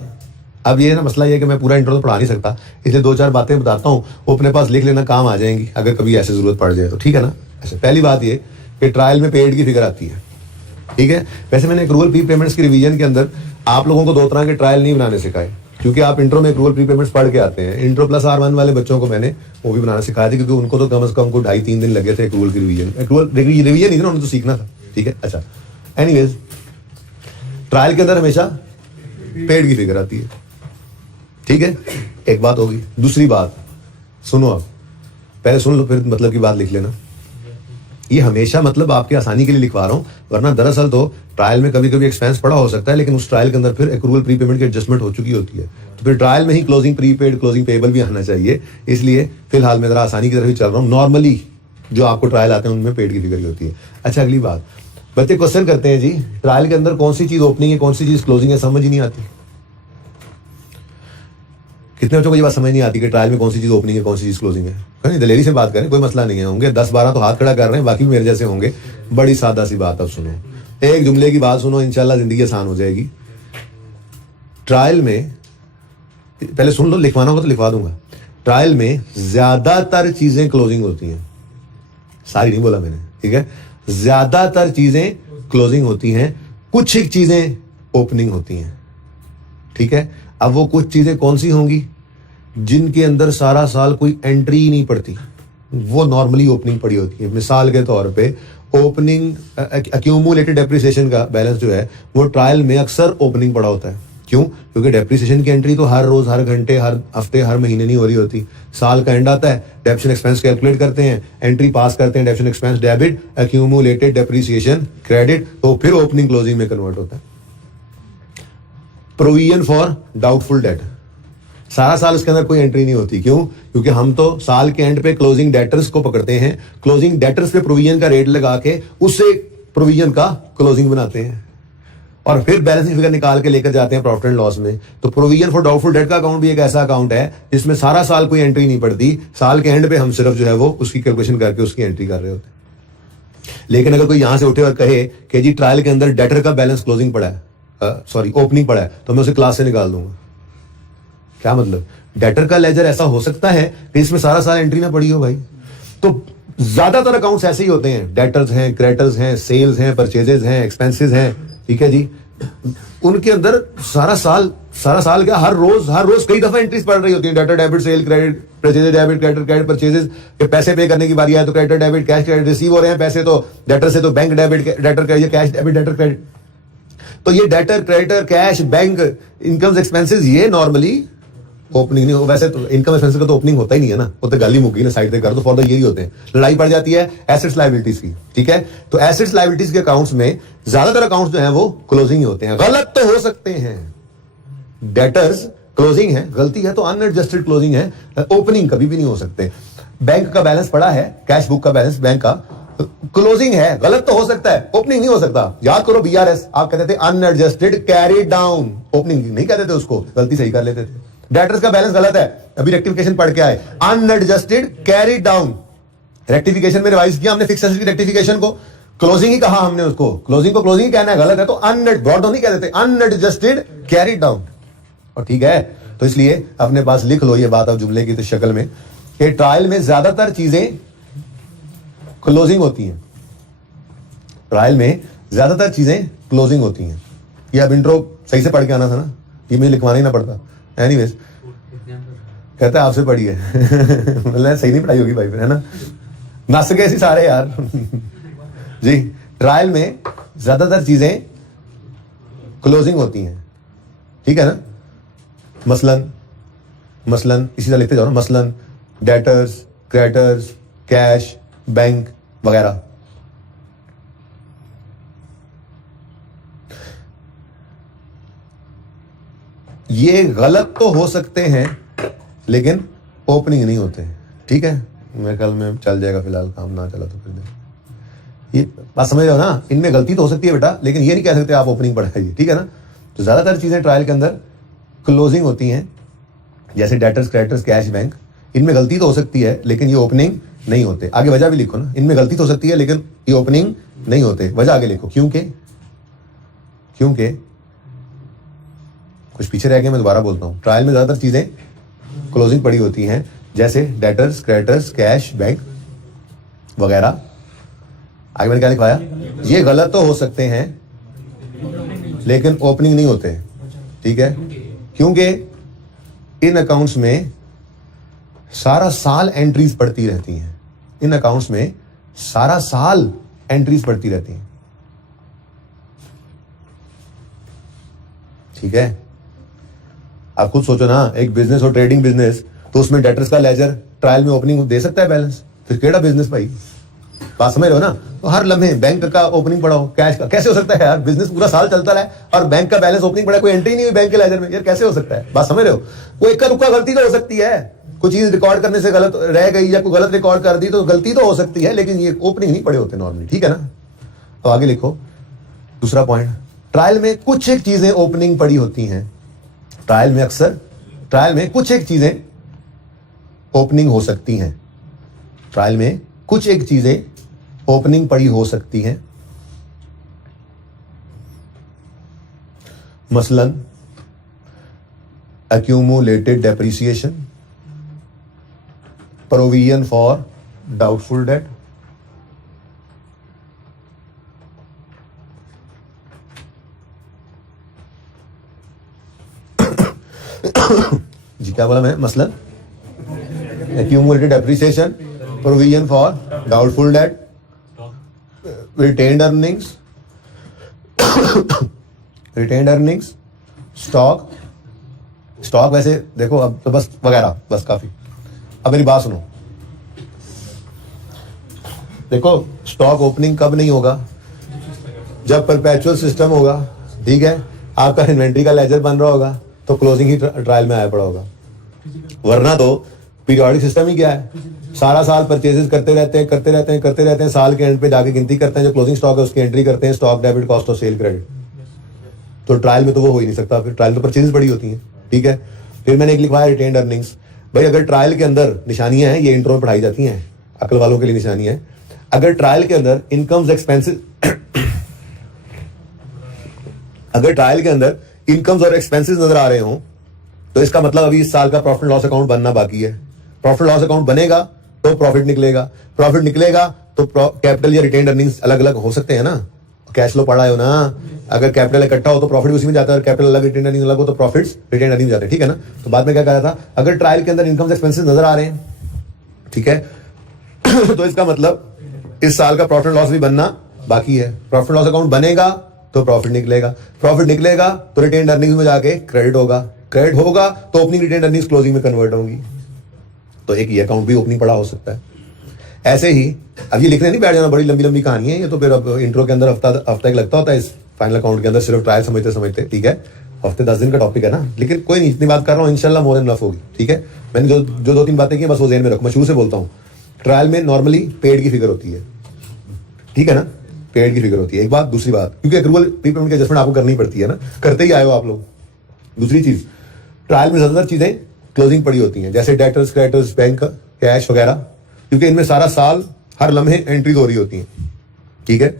अब ये ना मसला ये है कि मैं पूरा इंट्रो तो पढ़ा नहीं सकता, इसलिए 2-4 बातें बताता हूँ, वो अपने पास लिख लेना, काम आ जाएंगी अगर कभी ऐसे जरूरत पड़ जाए तो। ठीक है ना। अच्छा, पहली बात ये कि ट्रायल में पेड की फिगर आती है। ठीक है, वैसे मैंने एक्रूवल प्री पेमेंट्स की रिवीजन के अंदर आप लोगों को 2 तरह के ट्रायल नहीं बनाने सिखाए, क्योंकि आप इंट्रो में एक्रूवल प्री पेमेंट्स पढ़ के आते हैं। इंट्रो प्लस R1 वाले बच्चों को मैंने वो भी बनाना सिखाया था, क्योंकि उनको तो कम से कम 2.5-3 दिन लगे थे एक्रूवल की रिवीजन। एक्रूवल रिवीजन ही थी ना, उन्होंने तो सीखना था। ठीक है, अच्छा एनीवेज, ट्रायल के अंदर हमेशा पेड की फिगर आती है। ठीक है, एक बात होगी। दूसरी बात सुनो, आप पहले सुन लो फिर मतलब की बात लिख लेना। ये हमेशा मतलब आपके आसानी के लिए लिखवा रहा हूं, वरना दरअसल तो ट्रायल में कभी कभी एक्सपेंस पड़ा हो सकता है, लेकिन उस ट्रायल के अंदर फिर एक्रूवल प्रीपेमेंट की एडजस्टमेंट हो चुकी होती है, तो फिर ट्रायल में ही क्लोजिंग प्रीपेड क्लोजिंग पेबल भी आना चाहिए। इसलिए फिलहाल मैं जरा आसानी की तरफ ही चल रहा हूँ। नॉर्मली जो आपको ट्रायल आते हैं उनमें पेड की फिगर ही होती है। अच्छा, अगली बात, बच्चे क्वेश्चन करते हैं जी ट्रायल के अंदर कौन सी चीज ओपनिंग है कौन सी चीज क्लोजिंग है, समझ ही नहीं आती। कितने बच्चों को ये बात समझ नहीं आती कि ट्रायल में कौन सी चीज ओपनिंग है कौन सी चीज क्लोजिंग है? नहीं, दलेरी से बात करें, कोई मसला नहीं है। होंगे 10-12 तो हाथ खड़ा कर रहे हैं, बाकी भी मेरे जैसे होंगे। बड़ी सादा सी बात, अब सुनो, एक जुमले की बात सुनो, इंशाल्लाह जिंदगी आसान हो जाएगी। ट्रायल में पहले सुन लो, लिखवाना होगा तो लिखवा दूंगा। ट्रायल में ज्यादातर चीजें क्लोजिंग होती हैं, सारी नहीं बोला मैंने। ठीक है, ज्यादातर चीजें क्लोजिंग होती हैं, कुछ एक चीजें ओपनिंग होती हैं। ठीक है, अब वो कुछ चीजें कौन सी होंगी? जिनके अंदर सारा साल कोई एंट्री ही नहीं पड़ती, वो नॉर्मली ओपनिंग पड़ी होती है। मिसाल के तौर पे ओपनिंग एक्यूमुलेटेड डेप्रिसिएशन का बैलेंस जो है वो ट्रायल में अक्सर ओपनिंग पड़ा होता है। क्यों? क्योंकि डेप्रिसिएशन की एंट्री तो हर रोज, हर घंटे, हर हफ्ते, हर महीने नहीं हो रही होती। साल का एंड आता है, डेप्शन एक्सपेंस कैलकुलेट करते हैं, एंट्री पास करते हैं, डेप्शन expense debit, accumulated depreciation credit, तो फिर ओपनिंग क्लोजिंग में कन्वर्ट होता है। प्रोविजन फॉर डाउटफुल डेट, सारा साल इसके अंदर कोई एंट्री नहीं होती। क्यों? क्योंकि हम तो साल के एंड पे क्लोजिंग डेटर्स को पकड़ते हैं, क्लोजिंग डेटर्स पे प्रोविजन का रेट लगा के उससे प्रोविजन का क्लोजिंग बनाते हैं और फिर बैलेंसिंग फिगर निकाल के लेकर जाते हैं प्रॉफिट एंड लॉस में। तो प्रोविजन फॉर डाउटफुल डेट का अकाउंट भी एक ऐसा अकाउंट है जिसमें सारा साल कोई एंट्री नहीं पड़ती, साल के एंड पे हम सिर्फ जो है वो उसकी कैलकुलेशन करके उसकी एंट्री कर रहे होते हैं। लेकिन अगर कोई यहां से उठे और कहे कि जी ट्रायल के अंदर डेटर का बैलेंस क्लोजिंग पड़ा है, सॉरी ओपनिंग पड़ा है, तो मैं उसे क्लास से निकाल दूंगा। क्या मतलब? डेटर का लेजर ऐसा हो सकता है कि इसमें सारा साल एंट्री ना पड़ी हो भाई। तो ज्यादातर अकाउंट्स ऐसे ही होते हैं, डेटर्स हैं, क्रेडिटर्स हैं, सेल्स हैं, परचेजेस हैं, एक्सपेंसेस हैं। ठीक है जी, उनके अंदर सारा साल क्या, हर रोज कई दफा एंट्रीज पड़ रही होती है। Debtor, debit, sale, credit, purchases, debit, credit, purchases के पैसे पे करने की बारी आए तो credit, debit, cash, credit, receive हो रहे हैं पैसे तो डेटर से तो bank debit, debtor credit, cash debit, debtor credit. तो ये debtor, creditor, cash, bank, income expenses, ये नॉर्मली ओपनिंग नहीं हो। वैसे तो इनकम एक्सपेंसेस का तो ओपनिंग होता ही नहीं है ना, वो तो गाली मुक्की ना साइड पे कर दो, फॉर द यही होते हैं। लड़ाई पड़ जाती है एसेट्स लायबिलिटीज की, ठीक है। तो एसेट्स लायबिलिटीज के अकाउंट्स में ज्यादातर अकाउंट्स जो हैं वो क्लोजिंग ही होते हैं। गलत तो हो सकते हैं, डेटर्स क्लोजिंग है, गलती है तो अनएडजस्टेड क्लोजिंग है, ओपनिंग कभी भी नहीं हो सकते। बैंक का बैलेंस पड़ा है, कैश बुक का बैलेंस बैंक का, क्लोजिंग है, गलत तो हो सकता है, ओपनिंग नहीं हो सकता। याद करो बीआरएस, आप कहते थे अनएडजस्टेड कैरी डाउन, ओपनिंग नहीं कहते थे उसको, गलती सही कर लेते थे। डेटर्स का बैलेंस गलत है, अभी रेक्टिफिकेशन पढ़ के आए, अनएडजस्टेड कैरी डाउन, रेक्टिफिकेशन में रिवाइज किया हमने, फिक्स एसेट की रेक्टिफिकेशन को क्लोजिंग ही कहा हमने उसको, क्लोजिंग को क्लोजिंग ही कहना है, गलत है तो अनएड ब्रॉड डाउन नहीं कहते थे, अनएडजस्टेड कैरी डाउन। और ठीक है, तो इसलिए अपने पास लिख लो ये बात अब जुमले की तो शक्ल में कि ट्रायल में ज्यादातर चीजें क्लोजिंग होती हैं, ट्रायल में ज्यादातर चीजें क्लोजिंग होती हैं। ये अब इंट्रो सही से पढ़ के आना था ना, ये मुझे लिखवाना ही ना पड़ता। एनीवेज कहता है आपसे पढ़ी है मतलब सही नहीं पढ़ाई होगी भाई, है ना, नस गए सी सारे यार जी। ट्रायल में ज्यादातर चीजें क्लोजिंग होती हैं, ठीक है ना। मसलन इसी तरह लिखते जाओ ना, मसलन डेटर्स, क्रेडिटर्स, कैश, बैंक वगैरह। ये गलत तो हो सकते हैं लेकिन ओपनिंग नहीं होते, ठीक है। मैं कल में चल जाएगा, फिलहाल काम ना चला तो फिर देख। ये बात समझ रहे हो ना, इनमें गलती तो हो सकती है बेटा, लेकिन ये नहीं कह सकते आप ओपनिंग पढ़ाइए, ठीक है ना। तो ज्यादातर चीजें ट्रायल के अंदर क्लोजिंग होती हैं, जैसे डेटर्स, क्रेडिटर्स, कैश, बैंक, इनमें गलती तो हो सकती है लेकिन ये ओपनिंग नहीं होते। आगे वजह भी लिखो ना, इनमें गलती तो हो सकती है लेकिन ये ओपनिंग नहीं होते, वजह आगे लिखो, क्योंकि कुछ पीछे रह गए, मैं दोबारा बोलता हूं। ट्रायल में ज्यादातर चीजें क्लोजिंग पड़ी होती हैं, जैसे डेटर्स, क्रेडिटर्स, कैश, बैंक वगैरह। आगे मैंने क्या लिखवाया, ये गलत तो हो सकते हैं लेकिन ओपनिंग नहीं होते, ठीक है, क्योंकि इन अकाउंट्स में सारा साल एंट्रीज पड़ती रहती हैं, इन अकाउंट्स में सारा साल एंट्रीज पड़ती रहती हैं, ठीक है। आप खुद सोचो ना, एक बिजनेस और ट्रेडिंग बिजनेस, तो उसमें डेटर्स का लेजर ट्रायल में ओपनिंग दे सकता है बैलेंस, फिर केड़ा बिजनेस भाई, बात समझ रहे हो ना। तो हर लम्हे बैंक का ओपनिंग पड़ा हो, कैश का कैसे हो सकता है यार, बिजनेस पूरा साल चलता रहा है और बैंक का बैलेंस ओपनिंग पड़ा, कोई एंट्री नहीं हुई बैंक के लेजर में, यार कैसे हो सकता है, बात समझ रहे हो। कोई इक्का दुक्का गलती तो हो सकती है, कोई चीज रिकॉर्ड करने से गलत रह गई या कोई गलत रिकॉर्ड कर दी तो गलती तो हो सकती है, लेकिन ये ओपनिंग नहीं पड़े होते नॉर्मली, ठीक है ना। तो आगे लिखो दूसरा पॉइंट, ट्रायल में कुछ एक चीजें ओपनिंग पड़ी होती हैं, ट्रायल में अक्सर, ट्रायल में कुछ एक चीजें ओपनिंग हो सकती हैं, ट्रायल में कुछ एक चीजें ओपनिंग पड़ी हो सकती हैं। मसलन accumulated depreciation, provision for doubtful debt, जी क्या बोला मैं, मसलन accumulated depreciation, provision for doubtful debt, retained earnings, stock वैसे देखो अब तो बस वगैरह, बस काफी। अब मेरी बात सुनो, देखो स्टॉक ओपनिंग कब नहीं होगा, जब परपेचुअल सिस्टम होगा, ठीक है, आपका इन्वेंट्री का लेजर बन रहा होगा तो क्लोजिंग ही ट्रायल में आया पड़ा होगा, वरना तो पीरियोडिक सिस्टम ही क्या है, सारा साल परचेजेस करते रहते हैं, साल के एंड पे जाके गिनती करते हैं, जो क्लोजिंग स्टॉक है उसकी एंट्री करते हैं, stock debit, cost of sale, credit. तो ट्रायल में तो वो हो ही नहीं सकता, फिर ट्रायल में परचेजेस बड़ी होती हैं, ठीक है। फिर मैंने एक लिखवाया रिटेन्ड अर्निंग्स, भाई अगर ट्रायल के अंदर निशानियां हैं, ये इंट्रो में पढ़ाई जाती हैं, अकल वालों के लिए निशानी है, अगर ट्रायल के अंदर इनकम्स एक्सपेंसेस अगर ट्रायल के अंदर इनकम्स और एक्सपेंसेस नजर आ रहे हो तो इसका मतलब अभी इस साल का प्रॉफिट लॉस अकाउंट बनना बाकी है। प्रॉफिट लॉस अकाउंट बनेगा तो प्रॉफिट निकलेगा तो कैपिटल या रिटेन्ड अर्निंग्स अलग अलग हो सकते हैं ना, कैश फ्लो पढ़ा हो ना, अगर कैपिटल इकट्ठा हो तो प्रॉफिट उसी में जाता है, और कैपिटल अलग रिटेन अर्निंग अलग हो तो प्रॉफिट्स रिटेन अर्निंग जाते हैं, ठीक है ना। तो बाद में क्या कह रहा था, अगर ट्रायल के अंदर इनकम एक्सपेंसेस नजर आ रहे हैं, ठीक है तो इसका मतलब इस साल का प्रॉफिट लॉस भी बनना बाकी है। प्रॉफिट लॉस अकाउंट बनेगा तो प्रॉफिट निकलेगा, प्रॉफिट निकलेगा तो रिटेन अर्निंग्स में जाके क्रेडिट होगा, क्रेडिट होगा तो ओपनिंग रिटेन अर्निंग्स क्लोजिंग में कन्वर्ट होंगी, तो एक ये अकाउंट भी ओपनिंग पड़ा हो सकता है। ऐसे ही अब ये लिखने नहीं बैठ जाना, बड़ी लंबी लंबी कहानी है ये, तो फिर अब इंट्रो के अंदर हफ्ता एक लगता होता है, इस फाइनल अकाउंट के अंदर सिर्फ ट्रायल समझते, ठीक है। हफ्ते 10 दिन का टॉपिक है ना, लेकिन कोई नहीं, इतनी बात कर रहा हूँ, इंशाल्लाह मोर देन इनफ होगी, ठीक है। मैंने जो 2-3 बातें की बस वो ज़हन में रखो, मैं शुरू से बोलता हूँ। ट्रायल में नॉर्मली पेड की फिगर होती है, ठीक है ना, पेड की फिगर होती है, एक बात। दूसरी बात, क्योंकि एक्रूवल प्रीपेमेंट की एडजस्टमेंट आपको करनी पड़ती है ना, करते ही आए हो आप लोग। दूसरी चीज, ट्रायल में ज्यादातर चीजें क्लोजिंग पड़ी होती हैं, जैसे डेटर्स, क्रेडिटर्स, बैंक, कैश वगैरह, क्योंकि इनमें सारा साल हर लम्हे एंट्रीज हो रही होती हैं, ठीक है।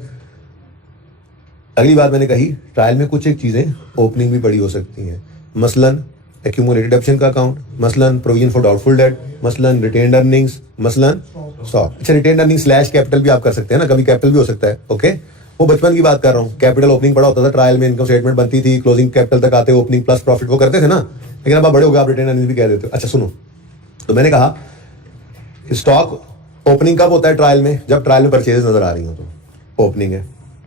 अगली बात मैंने कही, ट्रायल में कुछ एक चीजें ओपनिंग भी बड़ी हो सकती हैं, मसलन एक्यूमुलेटेड डिडक्शन का अकाउंट, मसलन प्रोविजन फॉर डाउटफुल डेट, मसलन रिटेन्ड अर्निंग्स, मसलन स्टॉक। अच्छा, रिटेन्ड अर्निंग स्लैश कैपिटल भी आप कर सकते हैं ना, कभी कैपिटल भी हो सकता है, ओके। वो बचपन की बात कर रहा हूँ, कैपिटल ओपनिंग बड़ा होता था, ट्रायल में इनकम स्टेटमेंट बनती थी, क्लोजिंग कैपिटल तक आते ओपनिंग प्लस प्रॉफिट वो करते थे ना, लेकिन अब आप बड़े हो गए, आप रिटेन्ड अर्निंग भी कह देते हो। अच्छा सुनो, तो मैंने कहा स्टॉक ओपनिंग कब होता है ट्रायल में, जब ट्रायल में परचेज नजर आ रही हो तो ओपनिंग है।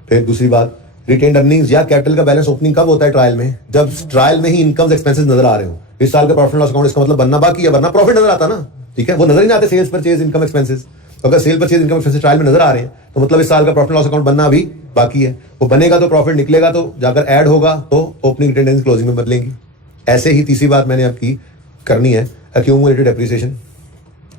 फिर दूसरी बात, रिटेन्ड अर्निंग्स या कैपिटल का बैलेंस ओपनिंग कब होता है ट्रायल में, जब ट्रायल में ही इनकम एक्सपेंसेस नजर आ रहे हो। इस साल का प्रॉफिट लॉस अकाउंट, इसका मतलब बनना बाकी है, वरना प्रॉफिट नजर आता ना, ठीक है। वो नजर नहीं आते सेल्स परचेज इनकम एक्सपेंसेस, तो अगर cell purchase income expenses trial में नजर आ रहे हैं तो मतलब इस साल का प्रॉफिट लॉस अकाउंट बनना अभी बाकी है। वो बनेगा तो प्रॉफिट निकलेगा, तो जाकर ऐड होगा तो ओपनिंग रिटेन क्लोजिंग में बदलेंगी। ऐसे ही तीसरी बात मैंने आपकी करनी है, एक्यूमुलेटेड डेप्रिसिएशन।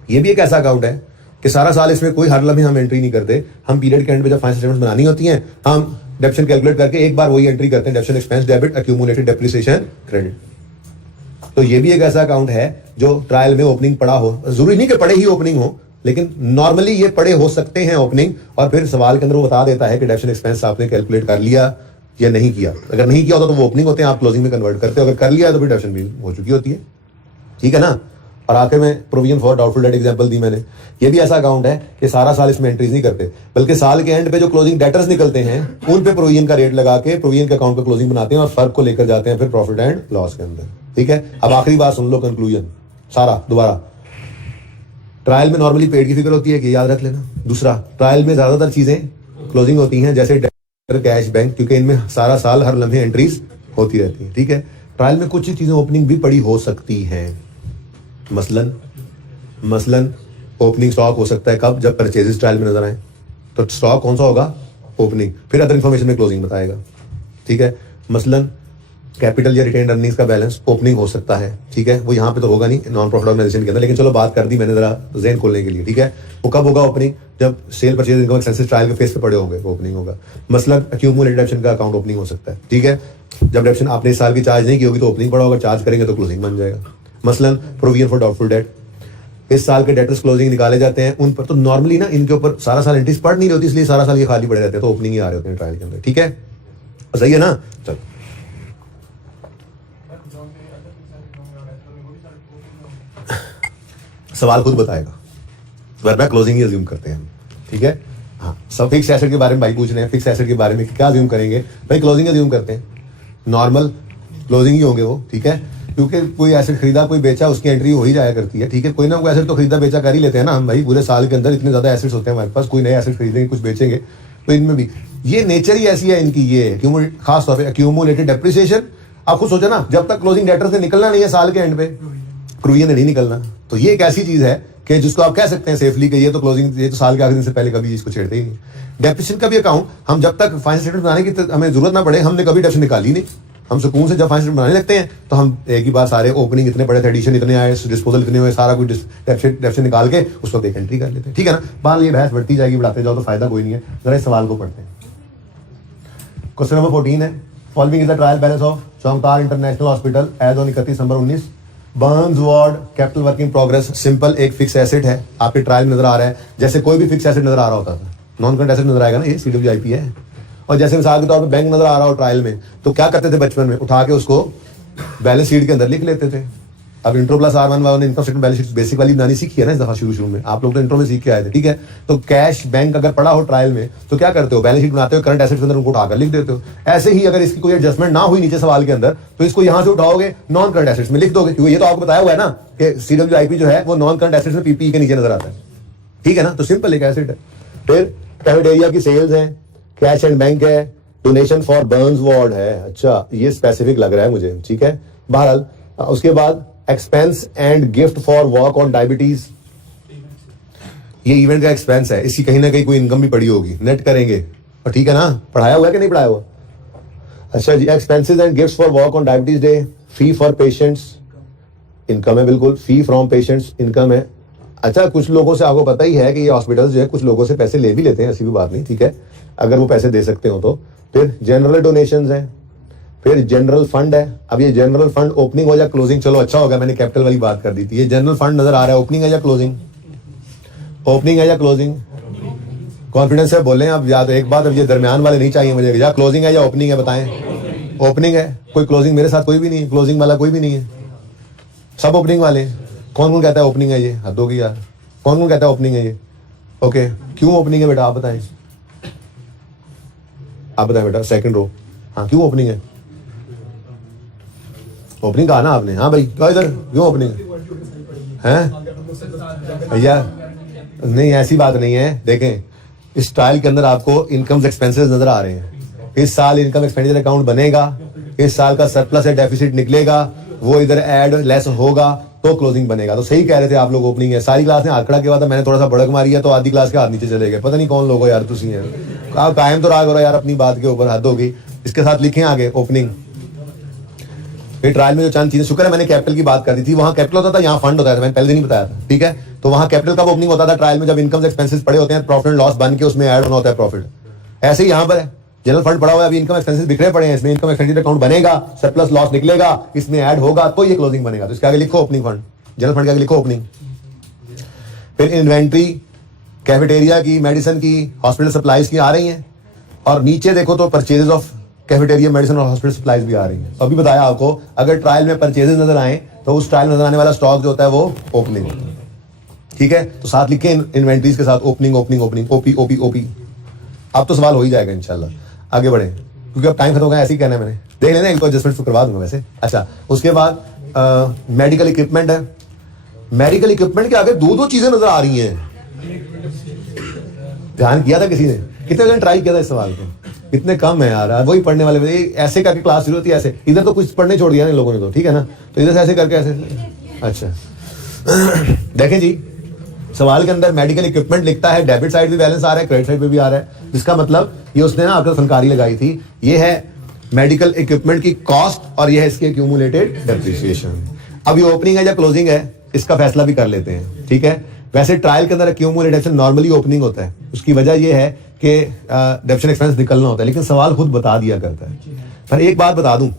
ये भी एक ऐसा अकाउंट है कि सारा साल इसमें कोई हर लम्हे हम एंट्री नहीं करते, हम पीरियड के एंड पे जब फाइनेंशियल स्टेटमेंट्स बनानी होती हैं, हम डेप्शन कैलकुलेट करके एक बार वही एंट्री करते हैं, डेप्शन expense debit accumulated depreciation credit. तो ये भी एक ऐसा अकाउंट है जो ट्रायल में ओपनिंग पड़ा हो, जरूरी नहीं कि पड़े ही ओपनिंग हो, लेकिन नॉर्मली ये पड़े हो सकते हैं ओपनिंग, और फिर सवाल के अंदर वो बता देता है कि डेप्शन एक्सपेंस आपने कैलकुलेट कर लिया या नहीं किया। अगर नहीं किया होता तो वो ओपनिंग होते हैं, आप क्लोजिंग में कन्वर्ट करते हो, अगर कर लिया तो फिर डेप्शन भी हो चुकी होती है, ठीक है ना। और आखिर में provision for doubtful debt example दी मैंने, ये भी ऐसा अकाउंट है कि सारा साल इसमें एंट्रीज नहीं करते, बल्कि साल के एंड पे जो क्लोजिंग डेटर्स निकलते हैं उन पे प्रोविजन का रेट लगा के प्रोविजन के अकाउंट पे क्लोजिंग बनाते हैं और फर्क को लेकर जाते हैं फिर प्रॉफिट एंड लॉस के अंदर, ठीक है। अब आखिरी बात सुन लो, कंक्लूजन सारा दोबारा। ट्रायल में नॉर्मली पेड की फिगर होती है कि याद रख लेना। दूसरा, ट्रायल में ज्यादातर चीजें क्लोजिंग होती हैं, जैसे डेटर, कैश, बैंक, क्योंकि इनमें सारा साल हर लम्हे एंट्रीज होती रहती है, ठीक है। ट्रायल में कुछ ही चीजें ओपनिंग भी पड़ी हो सकती हैं, मसलन ओपनिंग स्टॉक हो सकता है कब, जब परचेजेस ट्रायल में नजर आए, तो स्टॉक कौन सा होगा, ओपनिंग। फिर अदर इंफॉर्मेशन में क्लोजिंग बताएगा, ठीक है। मसलन कैपिटल या रिटेन्ड अर्निंग्स का बैलेंस ओपनिंग हो सकता है, ठीक है। वो यहाँ पे तो होगा नहीं नॉन प्रॉफिट ऑर्गेनाइजेशन के अंदर, लेकिन चलो बात कर दी मैंने जरा ज़हन खोलने के लिए, ठीक है। वो कब होगा ओपनिंग, जब cell purchase income expenses trial के फेस पे पड़े होंगे, ओपनिंग होगा। मसलन एक्यूमुलेटेड डेप्शन का अकाउंट ओपनिंग हो सकता है, ठीक है। जब डेप्शन आपने इस साल की चार्ज नहीं की होगी तो ओपनिंग पड़ा होगा, चार्ज करेंगे तो क्लोजिंग बन जाएगा। मसलन प्रोविजन फॉर डाउटफुल डेट, इस साल के डेटर्स क्लोजिंग निकाले जाते हैं, उन पर तो नॉर्मली ना इनके ऊपर सारा साल एंट्रीज पड़ नहीं होती, इसलिए सारा साल ये खाली पड़े रहते हैं, तो ओपनिंग ही आ रहे होते हैं ट्रायल के अंदर, ठीक है। सही है ना। चलो सवाल खुद बताएगा, वरना क्लोजिंग ही अज्यूम करते हैं हम, ठीक है। हाँ, सब फिक्स एसेट के बारे में भाई पूछ रहे हैं, फिक्स एसेट के बारे में क्या अज्यूम करेंगे भाई, क्लोजिंग अज्यूम करते हैं, नॉर्मल क्लोजिंग ही होंगे वो, ठीक है। क्योंकि कोई एसेट खरीदा कोई बेचा, उसकी एंट्री हो ही जाया करती है, ठीक है। कोई ना कोई एसेट तो खरीदा बेचा कर ही लेते हैं ना हम भाई, पूरे साल के अंदर इतने ज्यादा एसेट्स होते हैं हमारे पास, कोई नए एसेट खरीदेंगे कुछ बेचेंगे, तो इनमें भी ये नेचर ही ऐसी है इनकी, ये खास तौर पर एक्यूमुलेटेड डेप्रिसिएशन। आप खुद सोचा ना, जब तक क्लोजिंग डेटर से निकलना नहीं है साल के एंड पे, प्रोविजन नहीं निकलना, तो ये एक ऐसी चीज है कि जिसको आप कह सकते हैं सेफली कि ये तो क्लोजिंग, ये तो साल के आखिरी दिन से पहले कभी इसको छेड़ते ही नहीं। डेप्रिसिएशन का भी अकाउंट हम जब तक फाइनेंशियल स्टेटमेंट बनाने की हमें जरूरत ना पड़े, हमने कभी डेप्रिसिएशन निकाली नहीं, हम सुकून से जब फाइनेंशियल बनाने लगते हैं तो हम एक ही बार सारे ओपनिंग इतने पड़े थे, एडिशन इतने आए, डिस्पोजल इतने हुए, सारा कुछ डेप्रिसिएशन निकाल के उस वक्त एक एंट्री कर लेते हैं, ठीक है ना। बाल ये बहस बढ़ती जाएगी, बढ़ाते जाओ तो फायदा कोई नहीं है। जरा इस सवाल को पढ़ते हैं। क्वेश्चन नंबर 14 है, following is the trial balance of चौंगतार international hospital as on 31 December 19। Burns ward capital working progress, simple एक फिक्स एसेट है, आपके ट्रायल में नजर आ रहा है, जैसे कोई भी फिक्स एसेट नजर आ रहा होता था, नॉन करंट एसेट नजर आएगा ना, ये CWIP है। और जैसे मिसाल के तौर पे बैंक नजर आ रहा हो ट्रायल में, तो क्या करते थे बचपन में, उठा के उसको बैलेंस शीट के अंदर लिख लेते थे, अब इंट्रो प्लस R1 वालों ने income statement balance sheet basic वाली बनानी सीखी है ना इस दफा शुरू में, आप लोग तो इंट्रो में सीख के आए थे, ठीक है। तो कैश बैंक अगर पड़ा हो ट्रायल में तो क्या करते हो, बैलेंस शीट बनाते हो, करंट एसेट्स के अंदर उनको उठाकर लिख देते हो। ऐसे ही अगर इसकी कोई एडजस्टमेंट ना हुई नीचे सवाल के अंदर तो इसको यहां से उठाओगे नॉन करंट एसेट्स में लिख दोगे, क्योंकि ये तो आपको बताया हुआ है ना कि CWIP जो है वो नॉन करंट एसेट्स में PPE के नीचे नजर आता है, ठीक है ना। तो सिंपल एक एसेट है। फिर कैफेटेरिया की सेल्स है, कैश एंड बैंक है, डोनेशन फॉर बर्न्स वार्ड है, अच्छा ये स्पेसिफिक लग रहा है मुझे, ठीक है। बहरहाल उसके बाद expense and gift for walk on diabetes, ये इवेंट का एक्सपेंस है, इसकी कहीं ना कहीं कोई इनकम भी पड़ी होगी, नेट करेंगे और ठीक है ना, पढ़ाया हुआ है कि नहीं पढ़ाया हुआ। अच्छा जी, expenses and gifts for walk on diabetes day, fee for patients income है, बिल्कुल फी फ्रॉम पेशेंट्स इनकम है। अच्छा कुछ लोगों से आपको पता ही है कि ये हॉस्पिटल जो है कुछ लोगों से पैसे ले भी लेते हैं, ऐसी भी बात नहीं, ठीक है, अगर वो पैसे दे सकते हो तो। फिर जनरल डोनेशंस है, फिर जनरल फंड है। अब ये जनरल फंड ओपनिंग हो या क्लोजिंग, चलो अच्छा हो गया मैंने कैपिटल वाली बात कर दी थी। ये जनरल फंड नजर आ रहा है, ओपनिंग है या क्लोजिंग, ओपनिंग है या क्लोजिंग, कॉन्फिडेंस से बोलें आप, या तो एक बात, अब ये दरमियान वाले नहीं चाहिए मुझे, या क्लोजिंग है या ओपनिंग है, बताएं। ओपनिंग है, कोई क्लोजिंग मेरे साथ कोई भी नहीं है, क्लोजिंग वाला कोई भी नहीं है, सब ओपनिंग वाले। कौन कौन कहता है ओपनिंग है, ये हद होगी यार, कौन कौन कहता है ओपनिंग है ये, ओके क्यों ओपनिंग है बेटा आप बताएं, आप बताएं बेटा, सेकंड रो, हाँ क्यों ओपनिंग है, ओपनिंग कहा ना आपने, हाँ भाई क्या इधर क्यों ओपनिंग है भैया, नहीं ऐसी बात नहीं है। देखें इस ट्रायल के अंदर आपको इनकम एक्सपेंसेस नजर आ रहे हैं, इस साल इनकम एक्सपेंडिचर अकाउंट बनेगा, इस साल का सरप्लस या डेफिसिट निकलेगा, वो इधर ऐड लेस होगा तो क्लोजिंग बनेगा। तो सही कह रहे थे आप लोग, ओपनिंग है। सारी क्लास ने हाथ खड़ा किया था, मैंने थोड़ा सा भड़क मारी है तो आधी क्लास के हाथ नीचे चले गए, पता नहीं कौन लोग हो यार तुसी हैं, आप कायम तो रहा करो यार अपनी बात के ऊपर, हद हो गई। इसके साथ लिखें आगे ओपनिंग। फिर ट्रायल में जो चंद चीजें, शुक्र है मैंने कैपिटल की बात कर दी थी, वहां कैपिटल होता था, यहाँ फंड होता था, मैंने पहले दिन ही बताया था, ठीक है। तो वहां कैपिटल का ओपनिंग होता था ट्रायल में, जब इनकम एक्सपेंसेस पड़े होते हैं, प्रॉफिट एंड लॉस बन के उसमें ऐड होना होता है प्रॉफिट। ऐसे ही यहाँ पर है, जनरल फंड पड़ा हुआ है, अभी इनकम एक्सपेंसेस बिखरे पड़े हैं, इसमें इनकम एक्सपेंडिचर अकाउंट बनेगा, सरप्लस लॉस निकलेगा, इसमें ऐड होगा तो ये क्लोजिंग बनेगा। तो इसके आगे लिखो ओपनिंग फंड, जनरल फंड के आगे लिखो ओपनिंग। फिर इन्वेंट्री कैफेटेरिया की, मेडिसिन की, हॉस्पिटल सप्लाईज की आ रही हैं, और नीचे देखो तो परचेजेस ऑफ कैफेटेरिया, मेडिसिन और हॉस्पिटल सप्लाईज भी आ रही हैं। अभी बताया आपको, अगर ट्रायल में परचेजेस नजर आए तो उस ट्रायल में नजर आने वाला स्टॉक जो होता है वो ओपनिंग, ठीक है। तो साथ लिखे इन्वेंट्रीज के साथ opening opening opening, OP OP OP. अब तो सवाल हो ही जाएगा इंशाल्लाह, आगे बढ़े क्योंकि अब टाइम खत्म हो गया, ऐसे ही कहना है मैंने, देख लेना इनको एडजस्टमेंट तो करवा दूंगा वैसे। अच्छा उसके बाद मेडिकल इक्विपमेंट है, मेडिकल इक्विपमेंट के आगे दो दो चीजें नजर आ रही हैं, ध्यान किया था किसी ने, कितने जन ट्राई किया था इस सवाल को, कितने कम है यार, वही पढ़ने वाले ऐसे करके क्लास शुरू होती है, ऐसे इधर तो कुछ पढ़ने छोड़ दिया इन लोगों ने तो, ठीक है ना, तो इधर से ऐसे करके ऐसे। अच्छा देखें जी, सवाल के अंदर मेडिकल इक्विपमेंट लिखता है, डेबिट साइड भी बैलेंस आ रहा है, क्रेडिट साइड पे भी आ रहा है, जिसका मतलब ये उसने ना आपको फनकारी लगाई थी, ये है मेडिकल इक्विपमेंट की कॉस्ट और ये है इसकी एक्यूमुलेटेड डेप्रिसिएशन। अब ये ओपनिंग है या क्लोजिंग है इसका फैसला भी कर लेते हैं, ठीक है। वैसे ट्रायल के अंदर एक्यूमुलेटेड नॉर्मली ओपनिंग होता है, उसकी वजह यह है कि डेप्शन एक्सपेंस निकलना होता है, लेकिन सवाल खुद बता दिया करता है। पर एक बात बता दूं,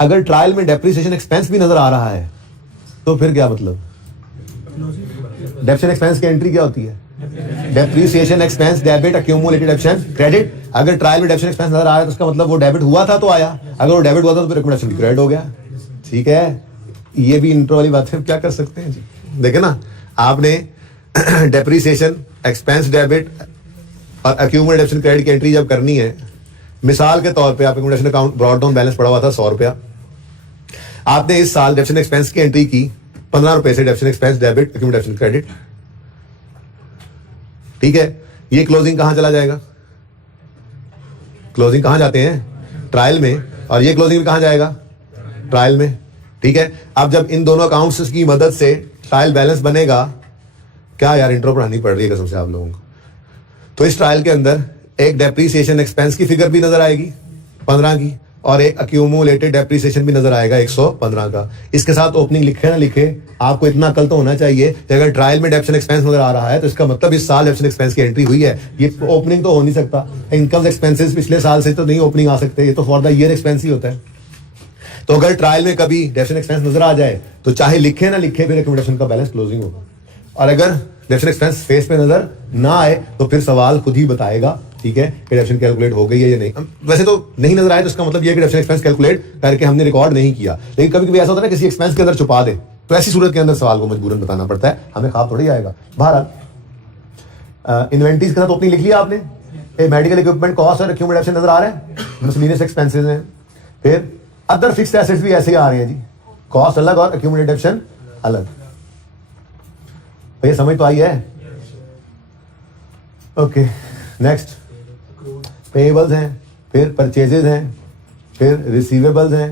अगर ट्रायल में डेप्रिसिएशन एक्सपेंस भी नजर आ रहा है तो फिर क्या मतलब, डेप्शन एक्सपेंस की एंट्री क्या होती है, depreciation expense debit, accumulated डेप्शन credit. अगर ट्रायल में डेप्शन एक्सपेंस नजर आ रहा है तो उसका मतलब वो डेबिट हुआ था तो आया, अगर वो डेबिट हुआ था तो फिर एक्यूमुलेशन क्रेडिट हो गया, ठीक है। ये भी इंट्रो वाली बात है, क्या कर सकते हैं जी। देखे ना आपने डेप्रिसिएशन एक्सपेंस डेबिट और एक्यूमुलेटेड डेप्शन क्रेडिट की एंट्री जब करनी है, मिसाल के तौर पे आप accumulation account brought down balance पड़ा हुआ था 100 रुपया, आपने इस साल डेप्शन एक्सपेंस की एंट्री की 15 रुपए से, डेप्शन एक्सपेंस डेबिट एक्यूमुलेटेड क्रेडिट, ठीक है। ये क्लोजिंग कहां चला जाएगा, क्लोजिंग कहां जाते हैं, ट्रायल में, और ये क्लोजिंग कहां जाएगा, ट्रायल में, ठीक है। अब जब इन दोनों अकाउंट्स की मदद से ट्रायल बैलेंस बनेगा, क्या यार इंट्रो पढ़ानी पड़ रही है कसम से आप लोगों को, तो इस ट्रायल के अंदर एक डेप्रिसिएशन एक्सपेंस की फिगर भी नजर आएगी 15 की, और एक एक्यूमुलेटेड डेप्रिसिएशन भी नजर आएगा 115 का। इसके साथ ओपनिंग लिखे ना लिखे, आपको इतना अकल तो होना चाहिए कि अगर ट्रायल में डेप्शन एक्सपेंस नजर आ रहा है तो इसका मतलब इस साल डेप्शन एक्सपेंस की एंट्री हुई है, ये ओपनिंग तो हो नहीं सकता। इनकम एक्सपेंसेस पिछले साल से तो नहीं ओपनिंग आ सकते, ये तो फॉर द ईयर एक्सपेंस ही होता है। तो अगर ट्रायल में कभी डेप्शन एक्सपेंस नजर आ जाए तो चाहे लिखे ना लिखे फिर एक्यूमुलेशन का बैलेंस क्लोजिंग होगा, और अगर डेप्शन एक्सपेंस फेस पे नजर ना आए तो फिर सवाल खुद ही बताएगा ठीक है, कि डेप्शन कैलकुलेट हो गई है या नहीं। वैसे तो नहीं नजर आया तो इसका मतलब ये है कि डेप्शन एक्सपेंस कैलकुलेट करके हमने रिकॉर्ड नहीं किया, लेकिन कभी कभी ऐसा होता है ना किसी एक्सपेंस के अंदर छुपा दे, तो ऐसी सूरत के अंदर सवाल को मजबूरन बताना पड़ता है, हमें ख्वाब थोड़ी आएगा। बहरहाल इन्वेंटरीज के साथ ओपनिंग लिख लिया आपने, मेडिकल इक्विपमेंट कॉस्ट और एक्यूमुलेशन नजर आ रहा है, मिसलेनियस एक्सपेंसेस हैं। फिर अदर फिक्स्ड एसेट्स भी ऐसे ही आ रहे हैं जी, कॉस्ट अलग और एक्यूमुलेशन अलग। भैया समझ तो आई है? ओके, नेक्स्ट पेएबल्स हैं, फिर परचेजेज हैं, फिर रिसीवेबल्स हैं,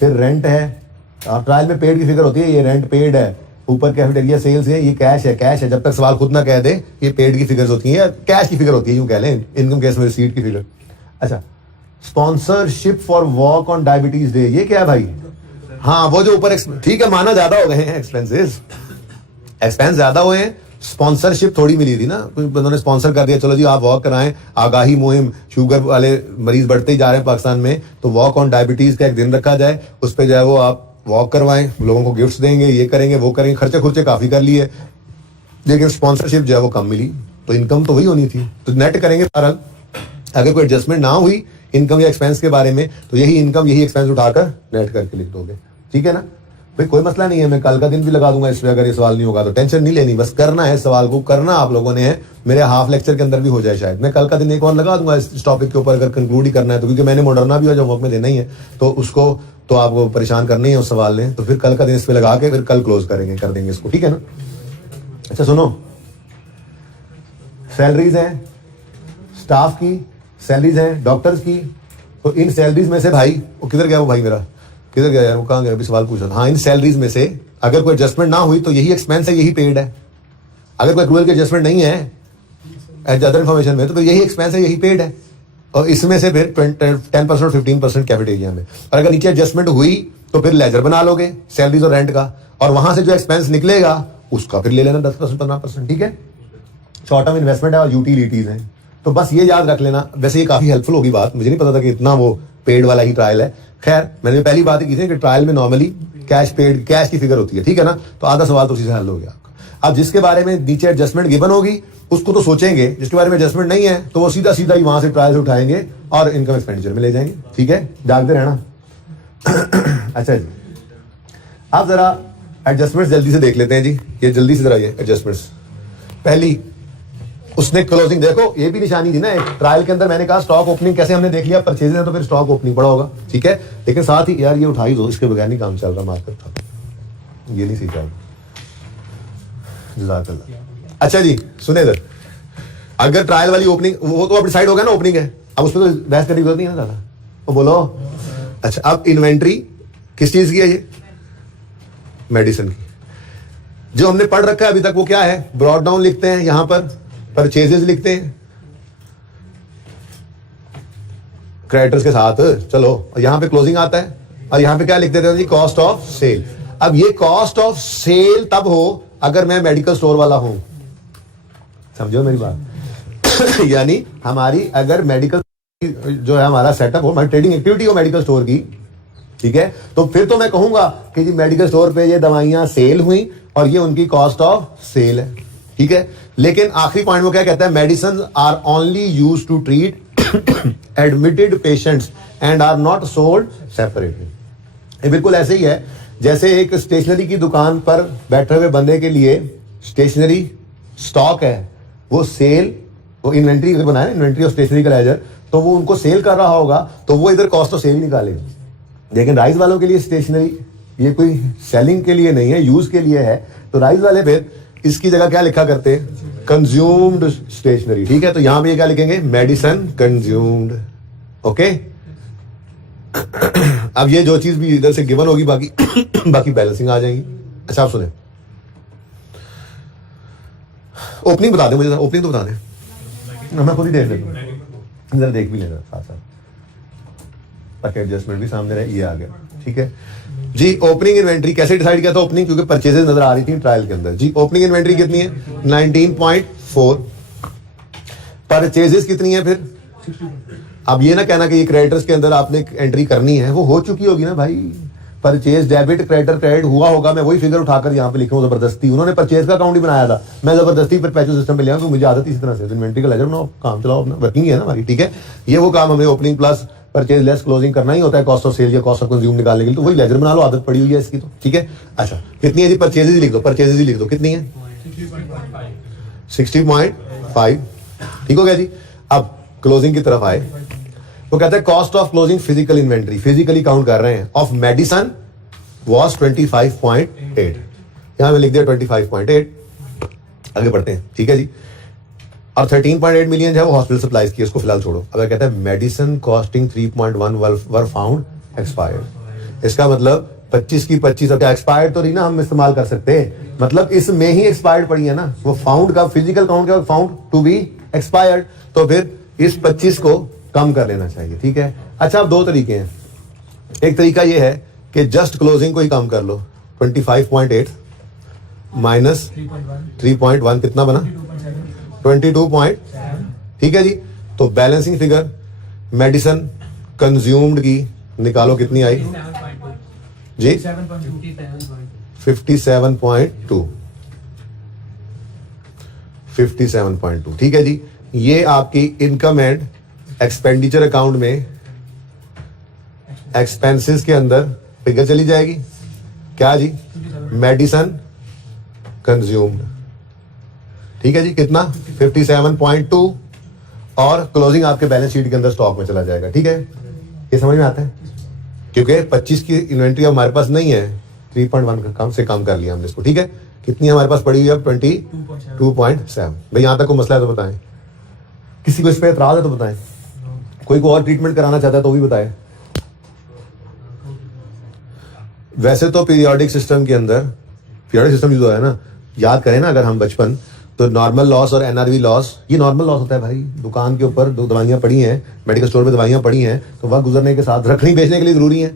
फिर रेंट है। और ट्रायल में पेड की फिगर होती है, ये रेंट पेड है, ऊपर कैफेटेरिया सेल्स है, ये कैश है, कैश है। जब तक सवाल खुद ना कह दे ये पेड की फिगर्स होती हैं या कैश की फिगर होती है, यूं कह लें, इनकम केस में रिसीट की फिगर। अच्छा, sponsorship for walk on diabetes day, ये क्या है भाई? हाँ, वो जो ऊपर ठीक है, माना ज्यादा हो गए हैं एक्सपेंसेस, एक्सपेंस ज्यादा हुए हैं, स्पॉन्सरशिप थोड़ी मिली थी ना, कुछ बंदों ने स्पॉन्सर कर दिया, चलो जी आप वॉक कराएं, आगाही मुहिम, शुगर वाले मरीज बढ़ते ही जा रहे हैं पाकिस्तान में, तो वॉक ऑन डायबिटीज का एक दिन रखा जाए, उस पर जो है वो आप वॉक करवाएं, लोगों को गिफ्ट्स देंगे, ये करेंगे वो करेंगे, खर्चे काफी कर लिए, लेकिन स्पॉन्सरशिप जो है वो कम मिली, तो इनकम तो वही होनी थी। तो नेट करेंगे सारा, अगर कोई एडजस्टमेंट ना हुई इनकम या एक्सपेंस के बारे में, तो यही इनकम यही एक्सपेंस उठाकर नेट करके लिख दोगे, ठीक है ना भाई? कोई मसला नहीं है, मैं कल का दिन भी लगा दूंगा इसमें, अगर ये सवाल नहीं होगा तो टेंशन नहीं लेनी, बस करना है, सवाल को करना आप लोगों ने है, मेरे हाफ लेक्चर के अंदर भी हो जाए शायद, मैं कल का दिन एक और लगा दूंगा इस टॉपिक के ऊपर, अगर कंक्लूड ही करना है तो, क्योंकि मैंने मॉडर्ना भी जो वर्क में देना ही है, तो उसको तो आपको परेशान करना ही है उस सवाल ने, तो फिर कल का दिन इस पे लगा के फिर कल क्लोज करेंगे, कर देंगे इसको, ठीक है ना? अच्छा सुनो, सैलरीज हैं स्टाफ की, सैलरीज हैं डॉक्टर्स की, तो इन सैलरीज में से भाई, वो किधर गया वो भाई मेरा, किधर गया यार, वो कहाँ गया? अभी सवाल पूछा था। हाँ, इन सैलरीज में से अगर कोई एडजस्टमेंट ना हुई तो यही एक्सपेंस है, यही पेड है। अगर कोई एक्रूअल की एडजस्टमेंट नहीं है अदर इन्फॉर्मेशन में, तो यही एक्सपेंस है, यही पेड है, और इसमें से फिर 10% और 15% कैफेटेरिया में। और अगर नीचे एडजस्टमेंट हुई तो फिर लेजर बना लोगे सैलरीज और रेंट का, और वहां से जो एक्सपेंस निकलेगा उसका फिर ले लेना 10% 15%, ठीक है? शॉर्ट टर्म इन्वेस्टमेंट है और यूटिलिटीज हैं, तो बस ये याद रख लेना। वैसे ये काफी हेल्पफुल होगी बात, मुझे नहीं पता था कि इतना वो पेड वाला ही ट्रायल है। खैर, मैंने पहली बात ही की थी कि ट्रायल में नॉर्मली कैश पेड, कैश की फिगर होती है, ठीक है ना? तो आधा सवाल तो उसी से हल हो गया आपका। अब जिसके बारे में नीचे एडजस्टमेंट गिवन होगी उसको तो सोचेंगे, जिसके बारे में एडजस्टमेट नहीं है तो वो सीधा सीधा ही वहां से ट्रायल से उठाएंगे और इनकम एक्सपेंडिचर में ले जाएंगे, ठीक है? जागते रहना। अच्छा जी, अब जरा एडजस्टमेंट्स जल्दी से देख लेते हैं जी, ये जल्दी से जरा ये एडजस्टमेंट्स। पहली उसने क्लोजिंग, देखो ये भी निशानी थी ना एक ट्रायल के अंदर, मैंने कहा स्टॉक ओपनिंग कैसे हमने देख लिया, परचेज है तो फिर स्टॉक ओपनिंग पड़ा होगा, ठीक है? लेकिन साथ ही यार ये उठाई दो, इसके बगैर नहीं काम चल रहा मार्केट का, ये नहीं सीखा। जज़ाकल्लाह। अच्छा जी सुने इधर, अगर ट्रायल वाली ओपनिंग वो तो अब डिसाइड हो गया ना ओपनिंग है, अब उस पर तो बहस करने की जरूरत नहीं है ना ज़्यादा, तो बोलो। अच्छा, अब इन्वेंट्री किस चीज की है? ये मेडिसिन की, जो हमने पढ़ रखा है अभी तक वो क्या है? ब्रॉड डाउन लिखते हैं, यहां पर परचेजेस लिखते हैं क्रेडिटर्स के साथ, चलो, यहां पे क्लोजिंग आता है, और यहां पे क्या लिख देते हैं जी? Cost of cell. अब ये कॉस्ट ऑफ सेल तब हो अगर मैं मेडिकल स्टोर वाला हूं, समझो मेरी बात। यानी हमारी अगर मेडिकल जो है हमारा सेटअप हो, हमारी ट्रेडिंग एक्टिविटी हो मेडिकल स्टोर की, ठीक है, तो फिर तो मैं कहूंगा कि जी मेडिकल स्टोर पे ये दवाइयां सेल हुई और ये उनकी कॉस्ट ऑफ सेल है, ठीक है? लेकिन आखिरी पॉइंट वो क्या कहता है? Medicine are only used to treat admitted patients and are not sold separately. ये बिल्कुल ऐसे ही है जैसे एक स्टेशनरी की दुकान पर बैठे हुए बंदे के लिए स्टेशनरी स्टॉक है, वो सेल, वो इन्वेंट्री बनाया, इन्वेंट्री और स्टेशनरी का लेजर, तो वो उनको सेल कर रहा होगा तो वो इधर कॉस्ट ऑफ सेल निकालेगा। लेकिन राइस वालों के लिए स्टेशनरी ये कोई सेलिंग के लिए नहीं है, यूज के लिए है, तो राइस वाले फिर इसकी जगह क्या लिखा करते हैं? कंज्यूम्ड स्टेशनरी, ठीक है? तो यहां पे क्या लिखेंगे? Medicine consumed, okay? अब ये जो चीज भी इधर से गिवन होगी बाकी बाकी बैलेंसिंग आ जाएगी। अच्छा आप सुने, ओपनिंग बता दें मुझे, ओपनिंग तो बता दें, मैं खुद ही देख लेता हूं, जरा देख भी लेना साथ साथ ताकि एडजस्टमेंट भी सामने रहे। ये आ गया, ठीक है जी। ओपनिंग इन्वेंट्री कैसे डिसाइड किया था? ओपनिंग क्योंकि परचेजेस नजर आ रही थी ट्रायल के अंदर जी। ओपनिंग इन्वेंट्री कितनी है? 19.4। परचेजेस कितनी है फिर? अब ये ना कहना कि ये क्रेडिटर्स के अंदर आपने एंट्री करनी है, वो हो चुकी होगी ना भाई, परचेज डेबिट क्रेडिट हुआ होगा, मैं वही फिगर उठाकर यहाँ पे लिख रहा हूँ जबरदस्ती। उन्होंने परचेज का अकाउंट ही बनाया था, मैं जबरदस्ती परपेचुअल सिस्टम पे लिया क्योंकि मुझे आदत इसी तरह से। इन्वेंट्री का लेजर बनाओ, काम चलाओ अपना, वर्किंग है ना हमारी, ठीक है। ये वो काम हमें opening plus purchase less closing करना ही होता है, कॉस्ट ऑफ सेल या कॉस्ट ऑफ कंज्यूम निकालने के लिए, तो वही लेजर बना लो, आदत पड़ी हुई है इसकी तो, ठीक है। अच्छा कितनी है जी, परचेजेज लिख दो, परचेजेज लिख दो, कितनी है 60.5, ठीक हो गया जी। अब क्लोजिंग की तरफ आए, वो कहते हैं cost of closing physical inventory, physically count कर रहे हैं, ऑफ मेडिसन वॉज 25.8, यहां में लिख दिया 25.8। आगे बढ़ते हैं, ठीक है जी। और 13.8 मिलियन है वो हॉस्पिटल सप्लाईज की, इसको फिलहाल छोड़ो। अब कहता है medicine costing 3.1 were found expired. इसका मतलब 25 की 25, अब एक्सपायर्ड तो नहीं ना हम इस्तेमाल कर सकते, मतलब इसमें ही एक्सपायर्ड पड़ी है ना, वो फाउंड का फिजिकल काउंट का फाउंड टू बी एक्सपायर्ड, तो फिर इस 25 को कम कर लेना चाहिए, ठीक है। अच्छा अब दो तरीके हैं, एक तरीका ये है कि जस्ट क्लोजिंग को ही कम कर लो, 25.8 माइनस 3.1 कितना बना 22. ठीक है जी। तो बैलेंसिंग फिगर मेडिसिन कंज्यूम्ड की निकालो, कितनी आई जी 57.2, 57.2, ठीक है जी। ये आपकी इनकम एंड एक्सपेंडिचर अकाउंट में एक्सपेंसेस के अंदर फिगर चली जाएगी, क्या जी मेडिसिन कंज्यूम्ड, ठीक है जी, कितना 57.2, और क्लोजिंग आपके बैलेंस शीट के अंदर स्टॉक में चला जाएगा, ठीक है। ये समझ में आता है, क्योंकि 25 की इन्वेंट्री हमारे पास नहीं है, 3.1 का कम से कम कर लिया हमने इसको, ठीक है। कितनी हमारे पास पड़ी हुई है अब 22.7। भाई यहां तक को मसला है तो बताएं, किसी को इस पे एतराज है तो बताएं, कोई को और ट्रीटमेंट कराना चाहता है तो भी बताएं। वैसे तो पीरियोडिक सिस्टम के अंदर, पीरियोडिक सिस्टम जो है ना, याद करें ना अगर हम बचपन, तो नॉर्मल लॉस और एनआरवी लॉस, ये नॉर्मल लॉस होता है भाई। दुकान के ऊपर दो दवाइयां पड़ी हैं, मेडिकल स्टोर में दवाइयां पड़ी हैं, तो वक्त गुजरने के साथ रखनी बेचने के लिए जरूरी है,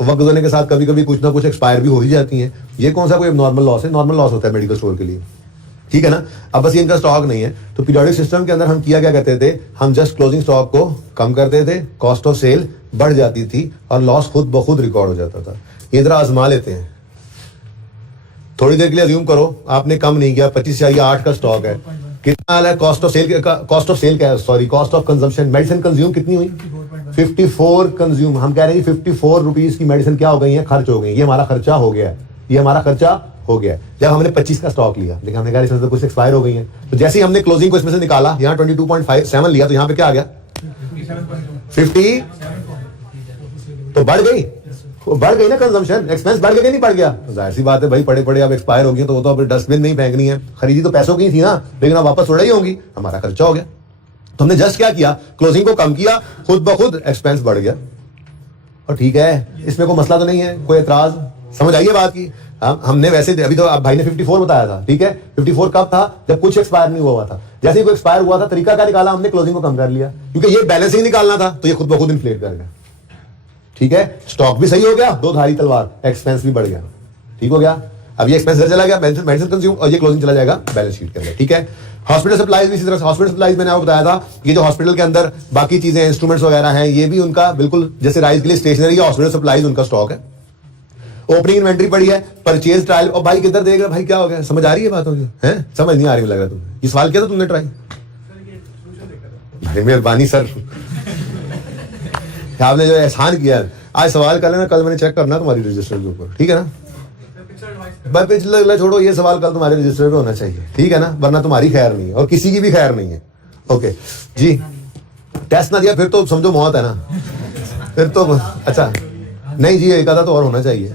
और वक्त गुजरने के साथ कभी कभी कुछ ना कुछ एक्सपायर भी हो ही जाती हैं। ये कौन सा कोई नॉर्मल लॉस है? नॉर्मल लॉस होता है मेडिकल स्टोर के लिए, ठीक है ना। अब बस इनका स्टॉक नहीं है, तो पीरियोडिक सिस्टम के अंदर हम क्या करते थे, हम जस्ट क्लोजिंग स्टॉक को कम करते थे, कॉस्ट ऑफ सेल बढ़ जाती थी और लॉस खुद ब खुद रिकॉर्ड हो जाता था। ये जरा आजमा लेते हैं, थोड़ी देर के लिए अज्यूम करो आपने कम नहीं किया, 25 या 8 का स्टॉक है, कितना आया cost of sale, cost of sale क्या है, sorry cost of consumption, medicine consume कितनी हुई 54 कंज्यूम। हम कह रहे हैं 54 रुपीज की मेडिसिन क्या हो गई है, खर्च हो गई, ये हमारा खर्चा हो गया, ये हमारा खर्चा हो गया। जब हमने 25 का स्टॉक लिया, लेकिन हमने कहा इसमें तो कुछ एक्सपायर हो गई है, तो जैसे ही हमने क्लोजिंग को इसमें से निकाला, यहाँ 22.57 लिया, तो यहाँ पे क्या आ गया 50, तो बढ़ गई, वो बढ़ गई ना कंजम्पशन, एक्सपेंस बढ़ गया नहीं बढ़ गया, जाहिर सी बात है भाई, पड़े पड़े अब एक्सपायर हो गई तो वो तो अब डस्टबिन नहीं फेंकनी है, खरीदी तो पैसों की थी ना, लेकिन अब वापस थोड़ा ही होंगी, हमारा खर्चा हो गया। तो हमने जस्ट क्या किया, क्लोजिंग को कम किया, खुद ब खुद एक्सपेंस बढ़ गया, और ठीक है, इसमें कोई मसला तो नहीं है, कोई एतराज, समझ आइए बात की। हमने वैसे अभी तो आप भाई ने 54 बताया था, ठीक है, 54 कब था, जब कुछ एक्सपायर नहीं हुआ था। जैसे ही कोई एक्सपायर हुआ था, तरीका क्या निकाला हमने, क्लोजिंग को कम कर लिया, क्योंकि ये बैलेंसिंग निकालना था, तो ये खुद ब खुद इन्फ्लेट कर गया, ठीक है। स्टॉक भी सही हो गया, दो धारी तलवार, एक्सपेंस भी बढ़ गया, ठीक हो गया। अब ये एक्सपेंस चला गया मेडिसिन कंज्यूम, और ये क्लोजिंग चला जाएगा बैलेंस शीट के अंदर, ठीक है। हॉस्पिटल सप्लाईज भी इसी तरह से, हॉस्पिटल सप्लाईज मैंने आपको बताया था, ये जो हॉस्पिटल के अंदर बाकी चीजें इंस्ट्रूमेंट्स वगैरह हैं, ये भी उनका बिल्कुल जैसे राइज के लिए स्टेशनरी या हॉस्पिटल सप्लाईज उनका स्टॉक है। ओपनिंग इन्वेंट्री पड़ी है, परचेज ट्रायल, और भाई किधर देगा भाई, क्या हो गया, समझ आ रही है बात होगी है, समझ नहीं आ रही लग रहा तुम्हें, ये सवाल किया था तुमने ट्राई, भाई मेहरबानी सर, आपने जो एहसान किया, आज सवाल कर लेना, कल मैंने चेक करना तुम्हारी रजिस्टर के ऊपर, ठीक है ना। भाई पिछले छोड़ो, ये सवाल कल तुम्हारे रजिस्टर पे होना चाहिए, ठीक है ना, वरना तुम्हारी खैर नहीं है और किसी की भी खैर नहीं है। ओके जी, टेस्ट ना दिया फिर तो समझो मौत है ना, फिर तो अच्छा नहीं जी, एक आधा तो और होना चाहिए।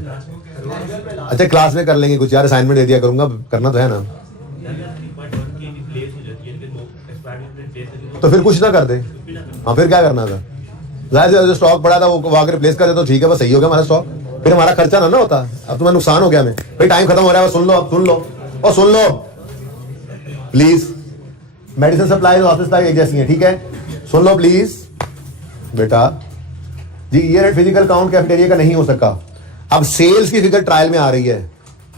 अच्छा क्लास में कर लेंगे कुछ यार, असाइनमेंट दे दिया करूंगा, करना तो है ना, तो फिर कुछ ना कर दे, हाँ फिर क्या करना था, जाहिर से जो स्टॉक पड़ा था वो आगे रिप्लेस कर दे तो ठीक है, बस सही हो गया हमारा स्टॉक, फिर हमारा खर्चा ना होता। अब तुम्हें नुकसान हो गया, हमें भाई टाइम खत्म हो रहा है, सुन लो अब, सुन लो और सुन लो प्लीज, मेडिसिन सप्लाई और ऑफिस सप्लाई एक जैसी है, ठीक है, सुन लो प्लीज बेटा जी। Year end physical count cafeteria का नहीं हो सका, अब सेल्स की फिगर ट्रायल में आ रही है,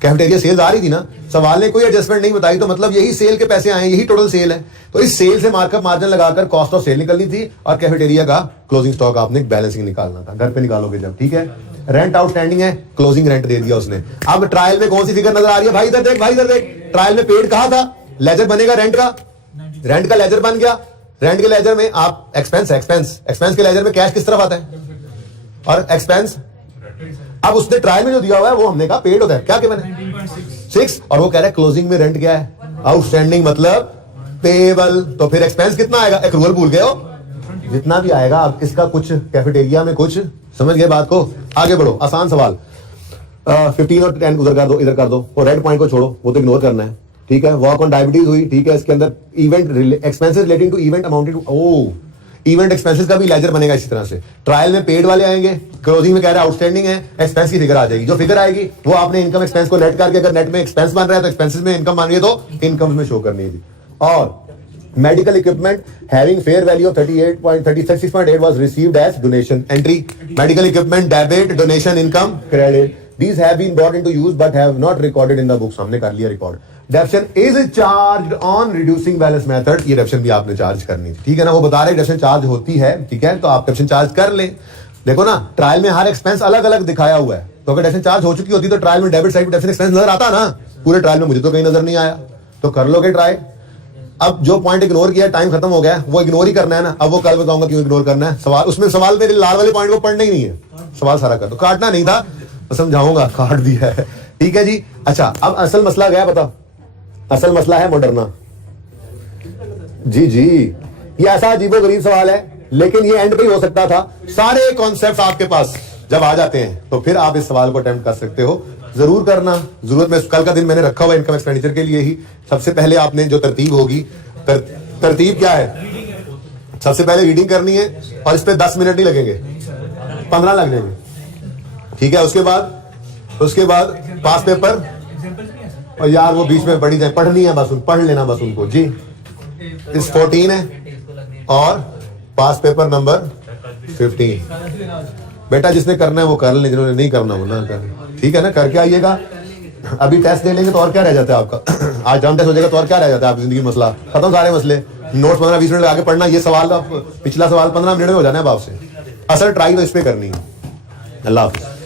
कैफेटेरिया सेल्स आ रही थी ना, सवाल ने कोई एडजस्टमेंट नहीं बताई, तो मतलब यही सेल के पैसे आए, यही टोटल सेल है। तो इस सेल से मार्कअप मार्जिन लगाकर कॉस्ट ऑफ सेल निकलनी थी और कैफेटेरिया का क्लोजिंग स्टॉक आपने बैलेंसिंग निकालना था, घर पे निकालोगे जब, ठीक है। रेंट आउटस्टैंडिंग है, क्लोजिंग रेंट दे दिया उसने। अब ट्रायल में कौन सी फिगर नजर आ रही है भाई, इधर देख, भाई इधर देख, ट्रायल में पेड कहा था, लेजर बनेगा रेंट का, रेंट का लेजर बन गया। रेंट के लेजर में आप एक्सपेंस के लेजर में कैश किस तरफ आता है और एक्सपेंस, अब उसने ट्रायल में जो दिया हुआ है वो हमने कहा पेड होता है, क्या क्या मैंने 6, और वो कह रहा है क्लोजिंग में रेंट क्या है, आउटस्टैंडिंग मतलब पेएबल, तो फिर एक्सपेंस कितना आएगा, एक्रूअल भूल गए हो, जितना भी आएगा। अब इसका कुछ कैफेटेरिया में कुछ समझ गए बात को, आगे बढ़ो। आसान सवाल, 15 और 10 उधर कर दो, इधर कर दो, और रेड पॉइंट को छोड़ो, वो तो इग्नोर करना है, ठीक है। वॉक ऑन डायबिटीज हुई, ठीक है। इसके अंदर event expenses relating to event amounted to, oh event expenses का भी लेजर बनेगा इसी तरह से। ट्रायल में पेड वाले आएंगे, क्लोजिंग में कह रहा है आउटस्टैंडिंग है, एक्सपेंस की फिगर आ जाएगी। जो फिगर आएगी वो आपने इनकम एक्सपेंस को नेट करके, अगर नेट में एक्सपेंस बन रहा है तो एक्सपेंसेस में इनकम बन रही है तो इनकम में शो करनी थी। और medical equipment having fair value of 36.8 was received as donation entry. Medical equipment debit, donation, income, credit, these have been brought into use but have not recorded in the books। हमने कर लिया record. डेप्शन is charge on reducing balance method, ये डेप्शन भी आपने चार्ज करनी थी, ठीक है ना। वो बता रहे डेप्शन चार्ज होती है, ठीक है, तो आप डेप्शन चार्ज कर लें। देखो ना, ट्रायल में हर एक्सपेंस अलग अलग दिखाया हुआ है, तो अगर डेप्शन चार्ज हो चुकी होती तो ट्रायल में डेबिट साइड में डेप्शन एक्सपेंस नजर आता ना। पूरे ट्रायल में मुझे तो कहीं नजर नहीं आया, तो कर लोगे ट्राई। अब जो पॉइंट इग्नोर किया, टाइम खत्म हो गया, वो इग्नोर ही करना है ना। अब वो कल बताऊंगा क्यों इग्नोर करना है। सवाल उसमें, सवाल मेरे लाल वाले पॉइंट को पढ़ना ही नहीं है, सवाल सारा कर दो, काटना नहीं था, समझाऊंगा, काट दिया है, ठीक है जी। अच्छा, अब असल मसला गया, बताओ असल मसला है मॉडर्ना। जी जी, ये ऐसा अजीबोगरीब सवाल है, लेकिन ये एंड पे ही हो सकता था। सारे कॉन्सेप्ट्स आपके पास जब आ जाते हैं तो फिर आप इस सवाल को अटेम्प्ट कर सकते हो, जरूर करना। जरूरत में कल का दिन मैंने रखा हुआ इनकम एक्सपेंडिचर के लिए ही। सबसे पहले आपने जो तरतीब होगी, तरतीब क्या है, सबसे पहले रीडिंग करनी है और इस पे 10 मिनट नहीं लगेंगे, 15 लग जाएंगे, ठीक है। उसके बाद पास पेपर, और यार वो बीच में पढ़ी जाए, पढ़नी है बस, पढ़ लेना बस उनको जी। इस 14 है और पास पेपर नंबर 15। बेटा जिसने करना है वो कर ले, जिन्होंने नहीं करना वो ना कर, ठीक है ना। करके आइएगा। अभी टेस्ट दे लेंगे तो और क्या रह जाता है आपका, आज टर्म टेस्ट हो जाएगा तो और क्या रह जाता है आपकी जिंदगी में, मसला खत्म, सारे मसले। नोट्स 15-20 मिनट आगे पढ़ना, ये सवाल पिछला सवाल 15 मिनट में हो जाना है आपसे। असल ट्राई तो इस पे करनी है। अल्लाह हाफिज़।